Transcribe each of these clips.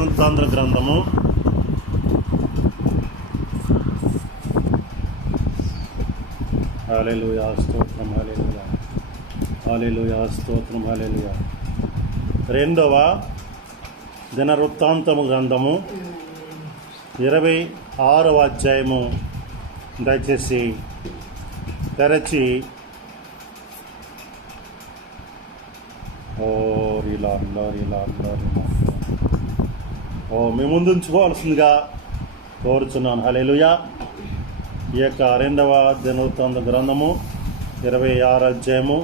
వృత్తాంత గ్రంథము 2వ దినవృత్తాంతము గ్రంథము 26వ అధ్యాయము దయచేసి తెరచి మీ ముందు ఉంచుకోవాల్సిందిగా కోరుచున్నాను. హల్లెలూయా. ఈ యొక్క 2వ దినవృత్తాంత గ్రంథము 26 అధ్యాయము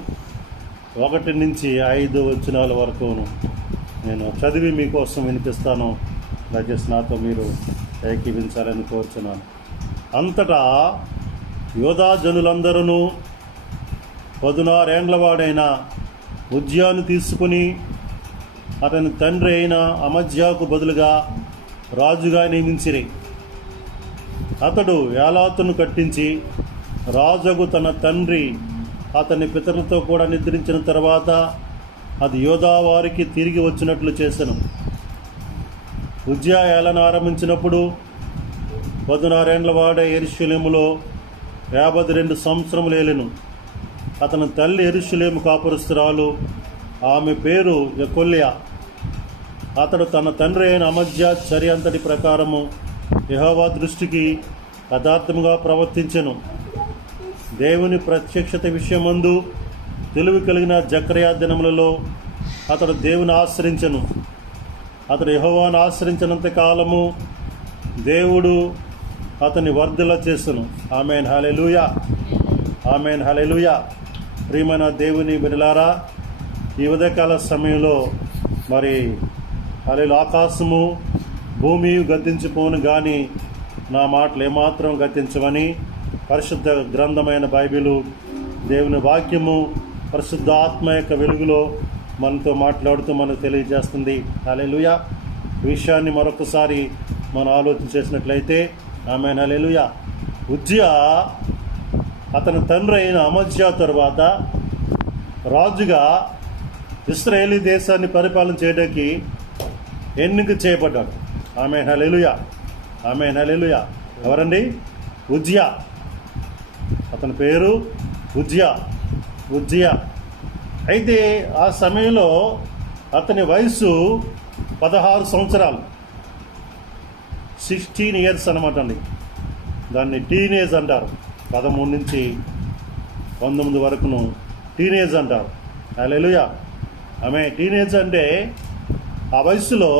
1 నుంచి 5 వచనాల వరకు నేను చదివి మీకోసం వినిపిస్తాను. దయచేసి నాతో మీరు ఏకీవించాలని కోరుచున్నాను. అంతటా యోధా జనులందరూ 16 ఏండ్ల వాడైన ఉజ్జియాను తీసుకుని అతని తండ్రి అయిన అమజ్యాకు బదులుగా రాజుగా నియమించిరి. అతడు ఏలాతును కట్టించి రాజుకు తన తండ్రి అతని పితరులతో కూడా నిద్రించిన తర్వాత అది యోధా వారికి తిరిగి వచ్చినట్లు చేసెను. ఉజ్జియా ఏలన ఆరంభించినప్పుడు 16 ఏండ్ల వాడే యెరూషలేములో 52 సంవత్సరములు ఏలెను. అతని తల్లి యెరూషలేము కాపురస్తురాలు, ఆమె పేరు యెకొల్యా. అతడు తన తండ్రి అయిన అమజ్యా చర్య అంతటి ప్రకారము యెహోవా దృష్టికి యథార్థముగా ప్రవర్తించెను. దేవుని ప్రత్యక్షత విషయమందు తెలివి కలిగిన జకర్యా దినములలో అతడు దేవుని ఆశ్రయించెను. అతడు యెహోవాను ఆశ్రయించినంత కాలము దేవుడు అతని వర్ధిల్ల చేసెను. ఆమేన్. హల్లెలూయా. ఆమేన్. హల్లెలూయా. ప్రియమైన దేవుని బిడ్డలారా, ఈ ఉదయకాల సమయంలో మరి ఆకాశము భూమి గతించిపోను కానీ నా మాటలు ఏమాత్రం గతించవని పరిశుద్ధ గ్రంథమైన బైబిలు దేవుని వాక్యము పరిశుద్ధ ఆత్మ యొక్క వెలుగులో మనతో మాట్లాడుతూ మనకు తెలియజేస్తుంది. హల్లెలూయా. ఈ విషయాన్ని మరొకసారి మనం ఆలోచన చేసినట్లయితే ఆమేన్. హల్లెలూయా. ఉజ్జియా అతని తండ్రి అయిన అమజ్యా తరువాత రాజుగా ఇశ్రాయేలీ దేశాన్ని పరిపాలన చేయడానికి ఎన్నిక చేయబడ్డాడు. ఆమేన్. హల్లెలూయా. ఆమేన్. హల్లెలూయా. ఎవరండి? ఉజ్జియా. అతని పేరు ఉజ్జియా. అయితే ఆ సమయంలో అతని వయసు 16 సంవత్సరాలు, 16 ఇయర్స్ అనమాట అండి. దాన్ని టీనేజ్ అంటారు. 13 నుంచి 19 వరకును టీనేజ్ అంటారు. హల్లెలూయా. ఆమె టీనేజ్ అంటే ఆ వయసులో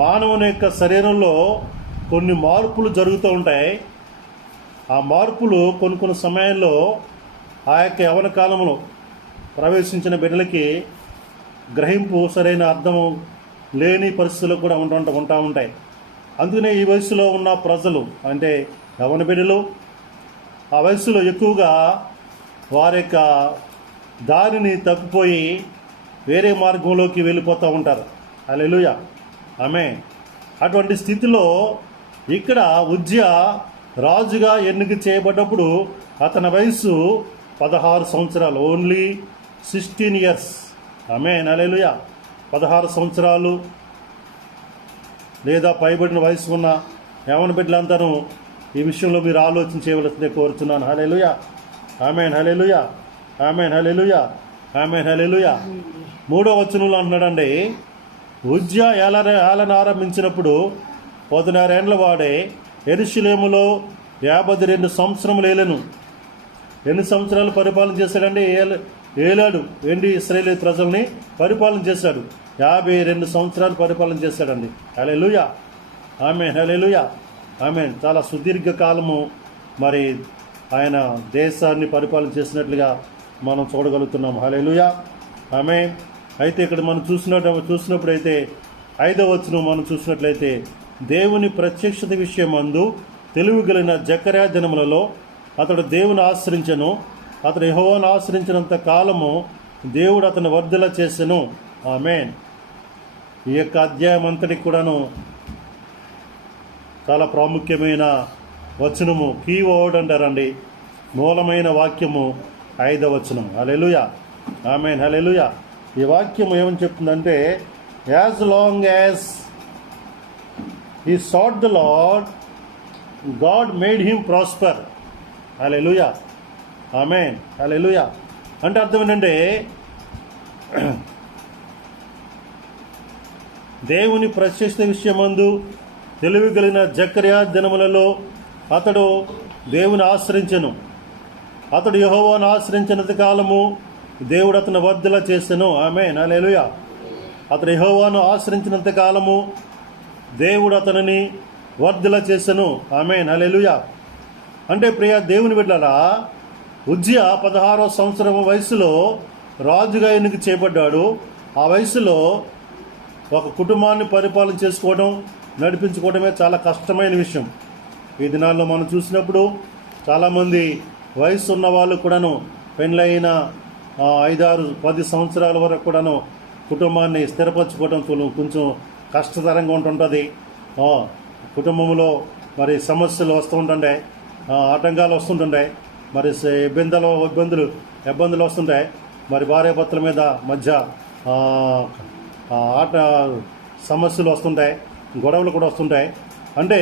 మానవుని యొక్క శరీరంలో కొన్ని మార్పులు జరుగుతూ ఉంటాయి. ఆ మార్పులు కొన్ని సమయాల్లో ఆ యొక్క యవ్వన కాలంలో ప్రవేశించిన బిడ్డలకి గ్రహింపు సరైన అర్థం లేని పరిస్థితులు కూడా ఉంటా ఉంటాయి. అందుకనే ఈ వయసులో ఉన్న ప్రజలు అంటే యవ్వన బిడ్డలు ఆ వయసులో ఎక్కువగా వారి యొక్క దారిని తప్పిపోయి వేరే మార్గంలోకి వెళ్ళిపోతూ ఉంటారు. హల్లెలూయా. ఆమేన్. అటువంటి స్థితిలో ఇక్కడ ఉజ్జియా రాజుగా ఎన్నిక చేయబడ్డప్పుడు అతని వయసు 16 సంవత్సరాలు, ఓన్లీ 16 ఇయర్స్. ఆమేన్. హల్లెలూయా. 16 సంవత్సరాలు లేదా పైబడిన వయసు ఉన్న యవ్వన బిడ్డలందరూ ఈ విషయంలో మీరు ఆలోచన చేయవలసిందే కోరుతున్నాను. హల్లెలూయా. ఆమేన్. హల్లెలూయా. ఆమేన్. హల్లెలూయా. ఆమేన్. హల్లెలూయా. 3వ వచనంలో అంటున్నాడండి, ఉజ్జియా ఏలన ఆరంభించినప్పుడు 16 ఏండ్ల వాడే యెరూషలేములో 52 సంవత్సరములు ఏలెను. ఎన్ని సంవత్సరాలు పరిపాలన చేశాడండి? ఏలాడు. ఇశ్రాయేలు ప్రజల్ని పరిపాలన చేశాడు. 52 సంవత్సరాలు పరిపాలన చేశాడండి. హల్లెలూయా. ఆమేన్. హల్లెలూయా. ఆమేన్. చాలా సుదీర్ఘ కాలము మరి ఆయన దేశాన్ని పరిపాలన చేసినట్లుగా మనం చూడగలుగుతున్నాం. హల్లెలూయా. ఆమేన్. అయితే ఇక్కడ మనం చూసినప్పుడైతే 5వ వచనం మనం చూసినట్లయితే దేవుని ప్రత్యక్షత విషయమందు తెలివి కలిగిన జకర్యా దినములలో అతడు దేవుని ఆశ్రయించెను. అతడు యెహోవాను ఆశ్రయించినంత కాలము దేవుడు అతను వర్ధిల్ల చేసెను. ఆమేన్. ఈ యొక్క అధ్యాయం అంతటికి కూడాను చాలా ప్రాముఖ్యమైన వచనము, కీ వర్డ్ అంటారండి, మూలమైన వాక్యము 5వ వచనం. హల్లెలూయా. ఆమేన్. హల్లెలూయా. ఈ వాక్యం ఏమని చెప్తుందంటే as long as he sought the Lord, God made him prosper. Hallelujah, amen, హల్లెలూయా. అంటే అర్థం ఏంటంటే దేవుని ప్రత్యక్ష విషయమందు తెలివి కలిగిన జకర్యా దినములలో అతడు దేవుని ఆశ్రయించెను. అతడు యెహోవాను ఆశ్రయించినంత కాలము దేవుడు అతను వర్ధిల్ల చేసెను. ఆమేన్, హల్లెలూయా. అతడు యెహోవాను ఆశ్రయించినంత కాలము దేవుడు అతనిని వర్ధిల్ల చేసెను. ఆమేన్, హల్లెలూయా. అంటే ప్రియ దేవుని బిడ్డలారా, ఉజ్జియా 16వ సంవత్సరం వయసులో రాజుగా ఎన్నిక చేయబడ్డాడు. ఆ వయసులో ఒక కుటుంబాన్ని పరిపాలన చేసుకోవడం, నడిపించుకోవడమే చాలా కష్టమైన విషయం. ఈ దినాల్లో మనం చూసినప్పుడు చాలామంది వయసు ఉన్న వాళ్ళు కూడాను పెళ్ళైన 5-6-10 సంవత్సరాల వరకు కూడాను కుటుంబాన్ని స్థిరపరచుకోవడం కొంచెం కష్టతరంగా ఉంటుంటుంది. కుటుంబంలో మరి సమస్యలు వస్తూ ఉంటుంటాయి, ఆటంకాలు వస్తుంటుంటాయి, మరి ఇబ్బందులు వస్తుంటాయి. మరి భార్యాభర్తల మీద మధ్య సమస్యలు వస్తుంటాయి, గొడవలు కూడా వస్తుంటాయి. అంటే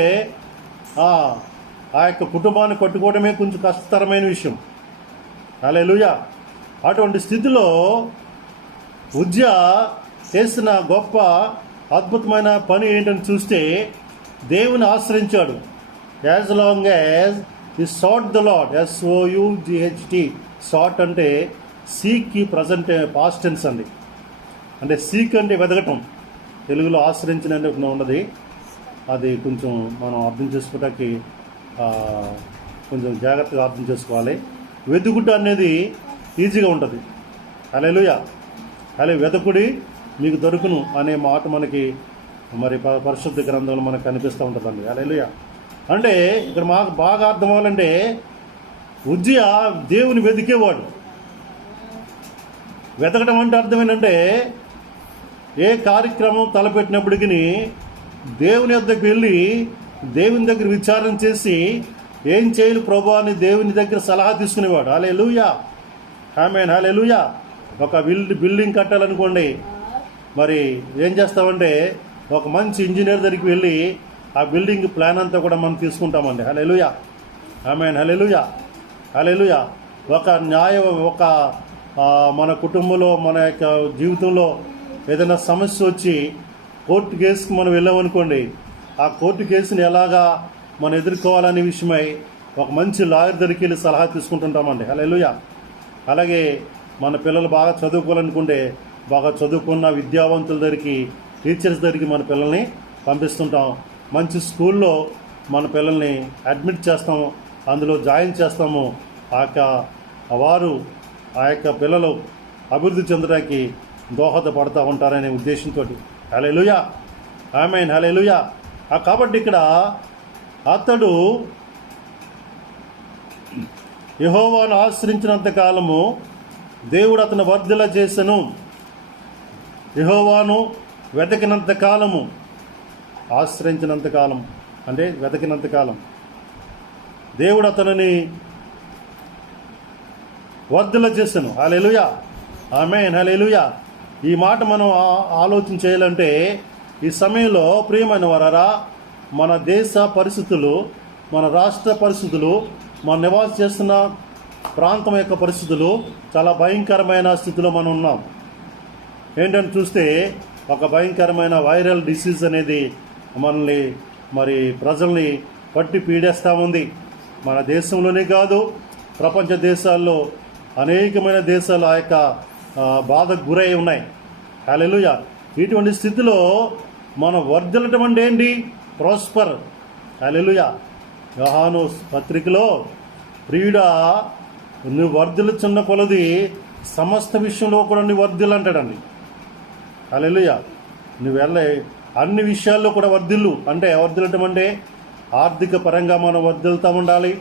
ఆ యొక్క కుటుంబాన్ని కట్టుకోవడమే కొంచెం కష్టతరమైన విషయం. హల్లెలూయా. అటువంటి స్థితిలో ఉజ్జియా చేసిన గొప్ప అద్భుతమైన పని ఏంటని చూస్తే దేవుని ఆశ్రయించాడు. As long as he sought the Lord, SOUGHT. Sought అంటే సీక్కి ప్రజెంట్ పాస్ట్ టెన్స్ అండి. అంటే సీక్ అంటే వెతకటం, తెలుగులో ఆశ్రయించిన ఉన్నది. అది కొంచెం మనం అర్థం చేసుకోవడానికి కొంచెం జాగ్రత్తగా అర్థం చేసుకోవాలి. వెతుకుట అనేది ఈజీగా ఉంటుంది. హల్లెలూయా. అలా వెతకుడి మీకు దొరుకును అనే మాట మనకి మరి పరిశుద్ధ గ్రంథంలో మనకు కనిపిస్తూ ఉంటుందండి. హల్లెలూయా. అంటే ఇక్కడ మాకు బాగా అర్థం అవ్వాలంటే ఉజ్జియా దేవుని వెతికేవాడు. వెతకడం అంటే అర్థం ఏంటంటే ఏ కార్యక్రమం తలపెట్టినప్పటికీ దేవుని వద్దకు వెళ్ళి దేవుని దగ్గర విచారణ చేసి ఏం చేయాలి ప్రభు అని దేవుని దగ్గర సలహా తీసుకునేవాడు. హల్లెలూయా, ఆమేన్, హల్లెలూయా. ఒక బిల్డింగ్ కట్టాలనుకోండి, మరి ఏం చేస్తామంటే ఒక మంచి ఇంజనీర్ దగ్గరికి వెళ్ళి ఆ బిల్డింగ్ ప్లాన్ అంతా కూడా మనం తీసుకుంటామండి. హల్లెలూయా, ఆమేన్, హల్లెలూయా, హల్లెలూయా. ఒక మన కుటుంబంలో మన యొక్క జీవితంలో ఏదైనా సమస్య వచ్చి కోర్టు కేసుకి మనం వెళ్ళామనుకోండి, ఆ కోర్టు కేసుని ఎలాగా మనం ఎదుర్కోవాలనే విషయమై ఒక మంచి లాయర్ దగ్గరికి వెళ్ళి సలహా తీసుకుంటుంటామండి. హల్లెలూయా. అలాగే మన పిల్లలు బాగా చదువుకోవాలనుకుంటే బాగా చదువుకున్న విద్యావంతుల దగ్గరికి, టీచర్స్ దగ్గరికి మన పిల్లల్ని పంపిస్తుంటాం. మంచి స్కూల్లో మన పిల్లల్ని అడ్మిట్ చేస్తాము, అందులో జాయిన్ చేస్తాము. వారు ఆ యొక్క పిల్లలు అభివృద్ధి చెందడానికి దోహదపడుతూ ఉంటారనే ఉద్దేశంతో. హల్లెలూయా, ఆమేన్, హల్లెలూయా. కాబట్టి ఇక్కడ అతడు యెహోవాను ఆశ్రయించినంత కాలము దేవుడు అతను వర్ధిల్ల చేసెను. యెహోవాను వెతకినంత కాలము, ఆశ్రయించినంత కాలం అంటే వెతకినంత కాలం దేవుడు అతనిని వర్ధిల్ల చేసెను. హల్లెలూయా, ఆమేన్, హల్లెలూయా. ఈ మాట మనం ఆలోచన చేయాలంటే ఈ సమయంలో ప్రియమైన వారారా, మన దేశ పరిస్థితులు, మన రాష్ట్ర పరిస్థితులు, మన నివాసం చేస్తున్న ప్రాంతం యొక్క పరిస్థితులు చాలా భయంకరమైన స్థితిలో మనం ఉన్నాం. ఏంటని చూస్తే ఒక భయంకరమైన వైరల్ డిసీజ్ అనేది మనల్ని మరి ప్రజల్ని పట్టి పీడేస్తూ ఉంది. మన దేశంలోనే కాదు, ప్రపంచ దేశాల్లో అనేకమైన దేశాలు ఆ యొక్క బాధకు గురై ఉన్నాయి. హల్లెలూయా. ఇటువంటి స్థితిలో మనం వర్ధిల్లటం అంటే ఏంటి? ప్రాస్పర్. హల్లెలూయా. యోహాను పత్రికలో ప్రియుడా నువ్వు వర్ధిల్లుచున్న కొలది సమస్త విషయంలో కూడా నువ్వు వర్ధిల్లంటాడండి. హల్లెలూయా. నువ్వు అన్ని విషయాల్లో కూడా వర్ధిల్లు. అంటే వర్ధిల్లటం అంటే ఆర్థిక పరంగా మనం వర్ధిల్లుతూ ఉండాలి.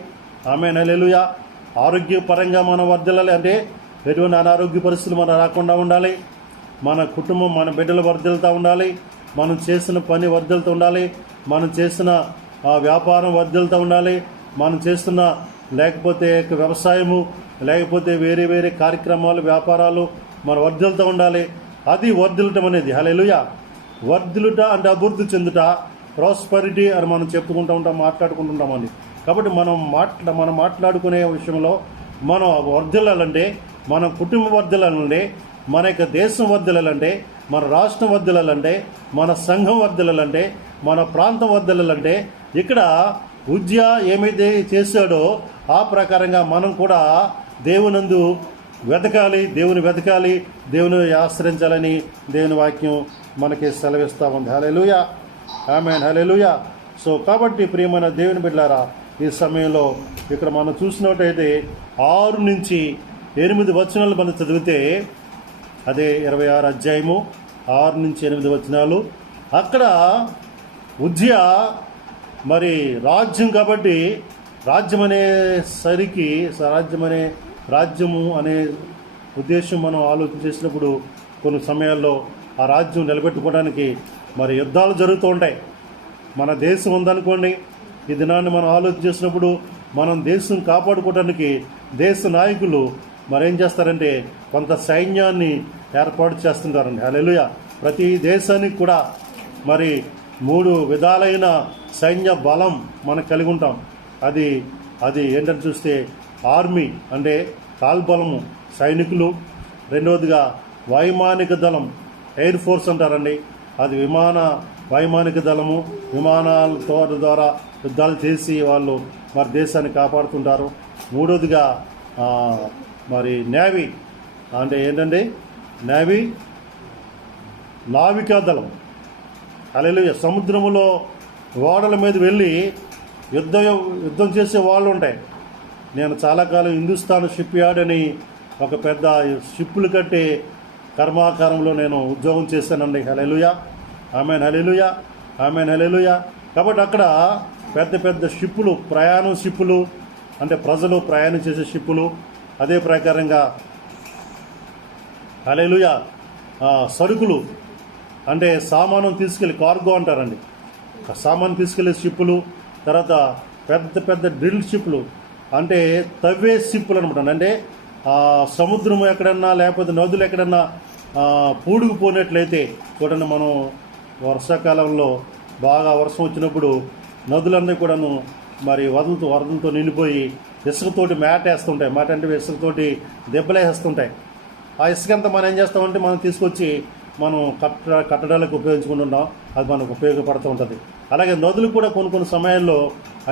ఆమేన్, హల్లెలూయా. ఆరోగ్యపరంగా మనం వర్ధిల్లాలి. అంటే ఎటువంటి అనారోగ్య పరిస్థితులు మనం రాకుండా ఉండాలి. మన కుటుంబం, మన బిడ్డలు వర్ధిల్లుతూ ఉండాలి. మనం చేసిన పని వర్ధిల్లుతూ ఉండాలి. మనం చేసిన వ్యాపారం వర్ధిల్లుతూ ఉండాలి. మనం చేస్తున్న లేకపోతే వ్యవసాయము, లేకపోతే వేరే వేరే కార్యక్రమాలు, వ్యాపారాలు మనం వర్ధిల్లుతూ ఉండాలి. అది వర్ధిల్లటం అనేది. హల్లెలూయా. వర్ధిల్లుట అంటే అభివృద్ధి చెందుట, ప్రాస్పరిటీ అని మనం చెప్పుకుంటూ ఉంటాం, మాట్లాడుకుంటుంటామండి. కాబట్టి మనం మాట్లాడుకునే విషయంలో మనం వర్ధిల్లాలంటే, మన కుటుంబం వర్ధిల్లాలంటే, మన యొక్క దేశం వర్ధిల్లాలంటే, మన రాష్ట్రం వర్ధిల్లాలంటే, మన సంఘం వర్ధిల్లాలంటే, మన ప్రాంతం వర్ధిల్లాలంటే, ఇక్కడ ఉజ్జియా ఏమైతే చేశాడో ఆ ప్రకారంగా మనం కూడా దేవునందు వెతకాలి, దేవుని ఆశ్రయించాలని దేవుని వాక్యం మనకి సెలవిస్తూ ఉంది. హల్లెలూయా, ఆమేన్, హల్లెలూయా. సో కాబట్టి ప్రియమైన దేవుని బిడ్డలారా, ఈ సమయంలో ఇక్కడ మనం చూసినట్టయితే 6 నుంచి 8 వచనాలు మనం చదివితే, అదే 26 అధ్యాయము 6 నుంచి 8 వచనాలు, అక్కడ ఉజ్జియా మరి రాజ్యం కాబట్టి రాజ్యము అనే ఉద్దేశం మనం ఆలోచన చేసినప్పుడు కొన్ని సమయాల్లో ఆ రాజ్యం నిలబెట్టుకోవడానికి మరి యుద్ధాలు జరుగుతూ ఉంటాయి. మన దేశం ఉందనుకోండి, ఈ దినాన్ని మనం ఆలోచన చేసినప్పుడు మనం దేశం కాపాడుకోవడానికి దేశ నాయకులు మరేం చేస్తారంటే కొంత సైన్యాన్ని ఏర్పాటు చేస్తుంటారండి. హల్లెలూయా. ప్రతి దేశానికి కూడా మరి 3 విధాలైన సైన్య బలం మనం కలిగి ఉంటాం. అది ఏంటని చూస్తే ఆర్మీ అంటే కాల్బలము, సైనికులు. రెండవదిగా వైమానిక దళం, ఎయిర్ ఫోర్స్ అంటారండి. అది వైమానిక దళము, విమానాల ద్వారా యుద్ధాలు చేసి వాళ్ళు మరి దేశాన్ని కాపాడుతుంటారు. మూడవదిగా మరి నేవీ అంటే ఏంటండి, నావికా దళం. హల్లెలూయా. సముద్రములో ఓడల మీద వెళ్ళి యుద్ధం చేసే వాళ్ళు ఉంటాయి. నేను చాలా కాలం హిందుస్థాన్ షిప్ యార్డ్ అని ఒక పెద్ద షిప్పులు కట్టే కర్మాకారంలో నేను ఉద్యోగం చేశానండి. హల్లెలూయా, ఆమేన్, హల్లెలూయా, ఆమేన్, హల్లెలూయా. కాబట్టి అక్కడ పెద్ద షిప్పులు అంటే ప్రజలు ప్రయాణం చేసే షిప్పులు. అదే ప్రకారంగా హల్లెలూయా సరుకులు అంటే సామాను తీసుకెళ్ళి కార్గో అంటారండి, సామాను తీసుకెళ్లే షిప్పులు. తర్వాత పెద్ద డ్రిల్ షిప్పులు అంటే తవ్వే షిప్పులు అనమాట. అంటే సముద్రం ఎక్కడన్నా లేకపోతే నదులు ఎక్కడన్నా పూడుకుపోయినట్లయితే చూడండి, మనం వర్షాకాలంలో బాగా వర్షం వచ్చినప్పుడు నదులన్నీ కూడాను మరి వరదలతో నిండిపోయి ఇసుకతోటి మ్యాట్ వేస్తుంటాయి. మ్యాట్ అంటే ఇసుకతోటి దెబ్బలేస్తుంటాయి. ఆ ఇసుకంతా మనం ఏం చేస్తామంటే మనం తీసుకొచ్చి మనం కట్టడాలకు ఉపయోగించుకుంటున్నాం. అది మనకు ఉపయోగపడుతూ ఉంటుంది. అలాగే నదులు కూడా కొన్ని సమయాల్లో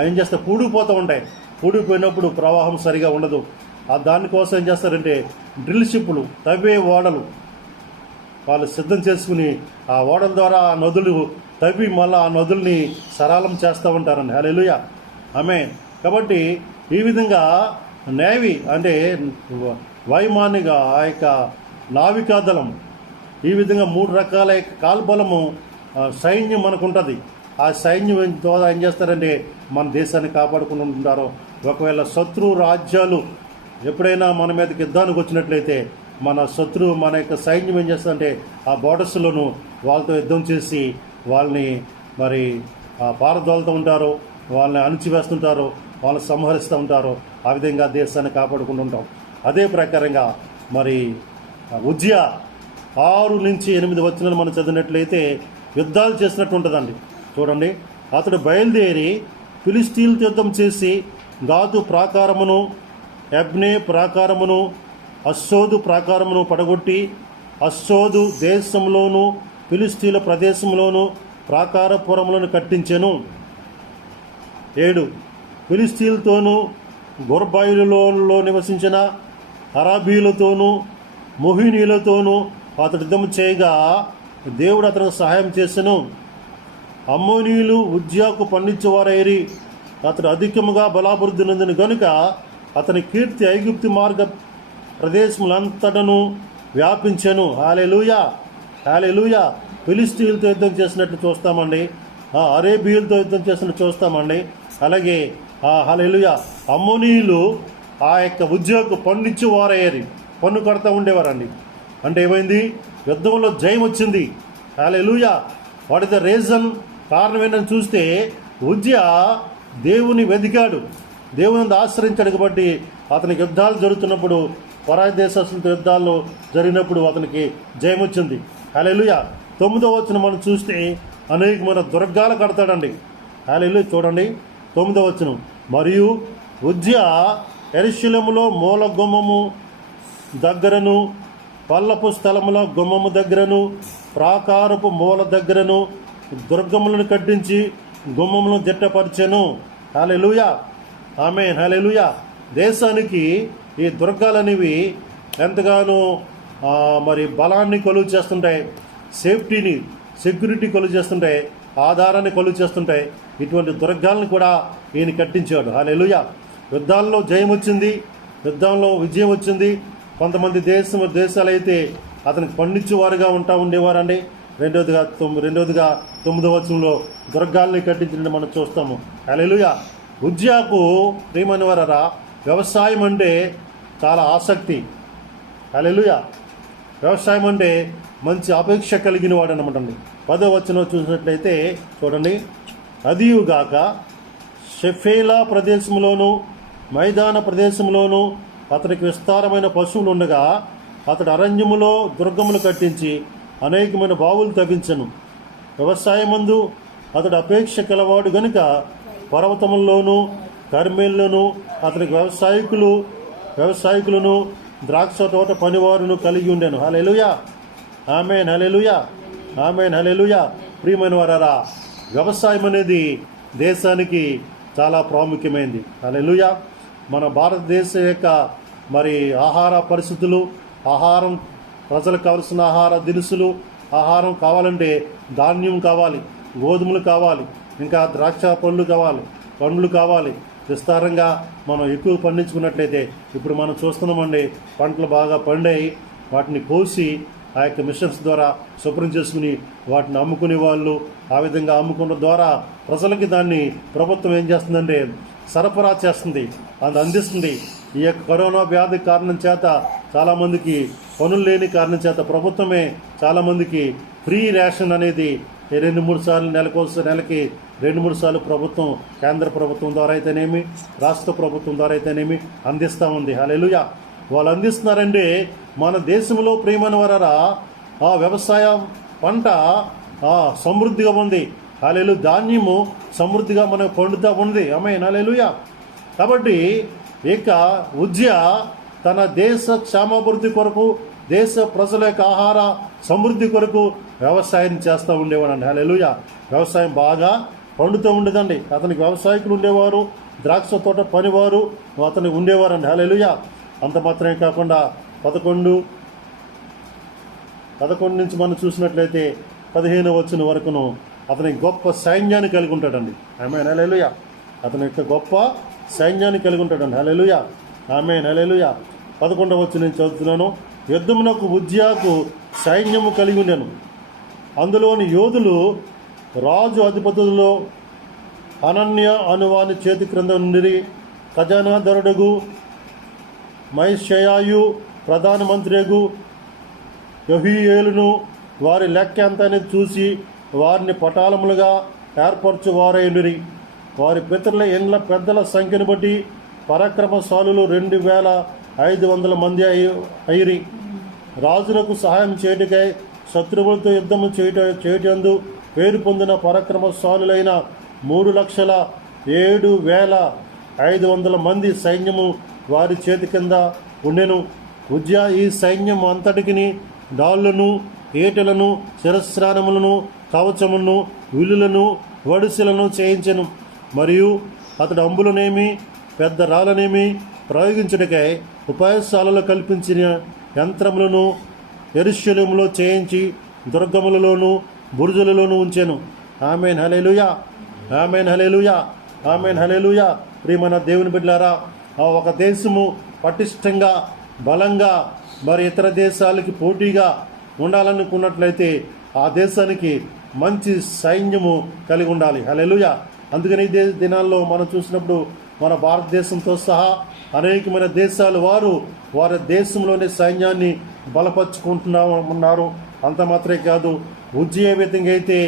ఏం చేస్తే పూడిపోతూ ఉంటాయి. పూడిపోయినప్పుడు ప్రవాహం సరిగా ఉండదు. దానికోసం ఏం చేస్తారంటే డ్రిల్ షిప్పులు, తవ్వే ఓడలు వాళ్ళు సిద్ధం చేసుకుని ఆ ఓడల ద్వారా ఆ నదులు తవ్వి మళ్ళీ ఆ నదుల్ని సరళం చేస్తూ ఉంటారండి. హల్లెలూయా, ఆమేన్. కాబట్టి ఈ విధంగా నేవీ అంటే వైమానిక ఆ యొక్క నావికాదళం, ఈ విధంగా 3 రకాల కాల్బలము సైన్యం మనకు ఉంటుంది. ఆ సైన్యం ద్వారా ఏం చేస్తారంటే మన దేశాన్ని కాపాడుకుంటుంటారు. ఒకవేళ శత్రు రాజ్యాలు ఎప్పుడైనా మన మీదకి యుద్ధానికి వచ్చినట్లయితే మన యొక్క సైన్యం ఏం చేస్తుందంటే ఆ బోర్డర్స్లోనూ వాళ్ళతో యుద్ధం చేసి వాళ్ళని మరి పారదోలుతూ ఉంటారు, వాళ్ళని అణిచివేస్తుంటారు, వాళ్ళని సంహరిస్తూ ఉంటారు. ఆ విధంగా దేశాన్ని కాపాడుకుంటుంటాం. అదే ప్రకారంగా మరి ఉజ్జియా 6 నుంచి 8 వచనాలు మనం చదివినట్లయితే యుద్ధాలు చేసినట్టు ఉంటుందండి. చూడండి, అతడు బయలుదేరి ఫిలిష్తీయులతో యుద్ధం చేసి గాతు ప్రాకారమును, ఎబ్నే ప్రాకారమును, అస్సోదు ప్రాకారమును పడగొట్టి అస్సోదు దేశంలోను ఫిలిష్తీయుల ప్రదేశంలోను ప్రాకారపురములను కట్టించెను. 7 ఫిలిష్తీయులతోనూ గొర్బాయిలలో నివసించిన అరాబీలతోనూ మొహినీలతోనూ అతడు యుద్ధం చేయగా దేవుడు అతనికి సహాయం చేసెను. అమ్మోనీయులు ఉజ్జియాకు పండించేవారైరి. అతడు అధికముగా బలాభివృద్ధి నొందిన గనుక అతని కీర్తి ఐగుప్తు మార్గ ప్రదేశములంతటను వ్యాపించెను. హల్లెలూయా, హల్లెలూయా. ఫిలిష్తీయులతో యుద్ధం చేసినట్లు చూస్తామండి, అరేబియులతో యుద్ధం చేసినట్టు చూస్తామండి. అలాగే హల్లెలూయా అమ్మోనీయులు ఆ యొక్క ఉజ్జియాకు పండించేవారయ్యారు, పన్ను కడతా ఉండేవారండి. అంటే ఏమైంది? యుద్ధంలో జయం వచ్చింది. Hallelujah. What is the reason? కారణం ఏంటని చూస్తే ఉజ్జియా దేవుని వెతికాడు, దేవుని ఆశ్రయించాడు. కాబట్టి అతనికి యుద్ధాలు జరుగుతున్నప్పుడు, పరాయి దేశస్తులతో యుద్ధాల్లో జరిగినప్పుడు అతనికి జయం వచ్చింది. హల్లెలూయా. 9వ వచనం మనం చూస్తే అనేకమైన దుర్గాలు కడతాడండి. హల్లెలూయా. చూడండి 9వ వచనం, మరియు ఉజ్జియా యెరూషలేములో మూల గుమ్మము దగ్గరను, పల్లపు స్థలముల గుమ్మము దగ్గరను, ప్రాకారపు మూల దగ్గరను దుర్గములను కట్టించి గుమ్మములను దిట్టపరిచెను. హల్లెలూయా. ఆమేన్. హల్లెలూయా. దేశానికి ఈ దుర్గాలనేవి ఎంతగానో మరి బలాన్ని కలుగు చేస్తుంటాయి, సేఫ్టీని, సెక్యూరిటీ కలుగు చేస్తుంటాయి, ఆధారాన్ని కలుగు చేస్తుంటాయి. ఇటువంటి దుర్గాలను కూడా ఈయన కట్టించాడు. హల్లెలూయా. యుద్ధాల్లో జయం వచ్చింది, యుద్ధంలో విజయం వచ్చింది. కొంతమంది దేశాలు అయితే అతనికి పండించేవారుగా ఉండేవారండి. రెండవదిగా 9వ వచనంలో దుర్గాల్ని కట్టించిన మనం చూస్తాము. హల్లెలూయా. ఉజ్జియాకు ప్రియమైన వారరా వ్యవసాయం అంటే చాలా ఆసక్తి. హల్లెలూయా. వ్యవసాయం అంటే మంచి అపేక్ష కలిగిన వాడు అనమాట అండి. 10వ వచనం చూసినట్లయితే చూడండి, అదియుగాక షెఫేలా ప్రదేశంలోను మైదాన ప్రదేశంలోను అతనికి విస్తారమైన పశువులు ఉండగా అతడు అరణ్యములో దుర్గములు కట్టించి అనేకమైన బావులు తవ్వించను. వ్యవసాయమందు అతడు అపేక్ష కలవాడు గనుక పర్వతముల్లోనూ కర్మేల్లోనూ అతనికి వ్యవసాయకులను ద్రాక్ష తోట పనివారును కలిగి ఉండెను. హల్లెలూయా. ఆమేన్. హల్లెలూయా. ఆమేన్. హల్లెలూయా. ప్రియమైన వారారా, వ్యవసాయం అనేది దేశానికి చాలా ప్రాముఖ్యమైనది. హల్లెలూయా. మన భారతదేశ యొక్క మరి ఆహార పరిస్థితులు, ఆహారం, ప్రజలకు కావలసిన ఆహార దినుసులు, ఆహారం కావాలంటే ధాన్యం కావాలి, గోధుమలు కావాలి, ఇంకా ద్రాక్ష పండ్లు కావాలి. విస్తారంగా మనం ఎక్కువ పండించుకున్నట్లయితే ఇప్పుడు మనం చూస్తున్నామండి, పంటలు బాగా పండాయి, వాటిని కోసి ఆ యొక్క మిషన్స్ ద్వారా శుభ్రం చేసుకుని వాటిని అమ్ముకునే వాళ్ళు, ఆ విధంగా అమ్ముకున్న ద్వారా ప్రజలకి దాన్ని ప్రభుత్వం ఏం చేస్తుందంటే సరఫరా చేస్తుంది, అది అందిస్తుంది. ఈ యొక్క కరోనా వ్యాధి కారణం చేత చాలామందికి పనులు లేని కారణం చేత ప్రభుత్వమే చాలామందికి ఫ్రీ రేషన్ అనేది 2-3 సార్లు నెలకి 2-3 సార్లు ప్రభుత్వం, కేంద్ర ప్రభుత్వం ద్వారా అయితేనేమి, రాష్ట్ర ప్రభుత్వం ద్వారా అయితేనేమి అందిస్తూ ఉంది. హల్లెలూయా. వాళ్ళు అందిస్తున్నారంటే మన దేశంలో ప్రియమైన వారారా ఆ వ్యవసాయం పంట సమృద్ధిగా ఉంది. హల్లెలూయా. ధాన్యము సమృద్ధిగా మనకు పండుతూ ఉంది. ఆమేన్. హల్లెలూయా. కాబట్టి ఇక ఉజ్జియా తన దేశ క్షేమాభివృద్ధి కొరకు, దేశ ప్రజల యొక్క ఆహార సమృద్ధి కొరకు వ్యవసాయం చేస్తూ ఉండేవాడండి. హల్లెలూయా. వ్యవసాయం బాగా పండుతూ ఉండేదండి. అతనికి వ్యవసాయకులు ఉండేవారు, ద్రాక్ష తోట పనివారు అతనికి ఉండేవారండి. హల్లెలూయా. అంత మాత్రమే కాకుండా 11 నుంచి మనం చూసినట్లయితే 15వ వచనం వరకును అతని గొప్ప సైన్యాన్ని కలిగి ఉంటాడండి. ఆమేన్. హల్లెలూయా. అతని యొక్క గొప్ప సైన్యాన్ని కలిగి ఉంటాడండి. హల్లెలూయా. ఆమేన్. హల్లెలూయా. 11వ వచనం నేను చదువుతున్నాను. యుద్ధమునకు ఉజ్జియాకు సైన్యము కలిగి ఉండెను. అందులోని యోధులు రాజు అధిపతులలో అనన్య అనువాని చేతి క్రింద నుండి ఖజానాధరుడుగు మైషయాయు ప్రధానమంత్రియగు యెహీయేలును వారి లెక్క ఎంత అనేది చూసి వారిని పటాలములుగా ఏర్పరచువారైండిరి. వారి పితరుల ఎండ్ల పెద్దల సంఖ్యను బట్టి పరాక్రమశాలులు 2500 మంది అయిరి. రాజులకు సహాయం చేయుటకై శత్రువులతో యుద్ధము చేయుటందు పేరు పొందిన పరాక్రమశాలులైన 3,07,500 మంది సైన్యము వారి చేతి కింద ఉండెను. ఉజ్జియా ఈ సైన్యం అంతటికి డాళ్లను, ఈటలను, శిరస్త్రాణములను, కవచములను, విల్లులను, వడిసెలను చేయించెను. మరియు అతడు అంబులనేమి పెద్ద రాళ్ళనేమి ప్రయోగించుటకై ఉపాయశాలలో కల్పించిన యంత్రములను యెరూషలేములో చేయించి దుర్గములలోను బురుజులలోనూ ఉంచెను. ఆమేన్. హల్లెలూయా. ఆమేన్. హల్లెలూయా. ఆమేన్. హల్లెలూయా. ప్రియమైన దేవుని బిడ్డలారా, ఒక దేశము పటిష్టంగా, బలంగా, మరి ఇతర దేశాలకి పోటీగా ఉండాలనుకున్నట్లయితే ఆ దేశానికి మంచి సైన్యము కలిగి ఉండాలి. హల్లెలూయా. అందుకని ఈ దినాల్లో మనం చూసినప్పుడు మన భారతదేశంతో సహా అనేకమైన దేశాలు వారి దేశంలోని సైన్యాన్ని బలపరుచుకుంటున్నారు. అంత మాత్రమే కాదు, ఉజ్జియా ఏ విధంగా అయితే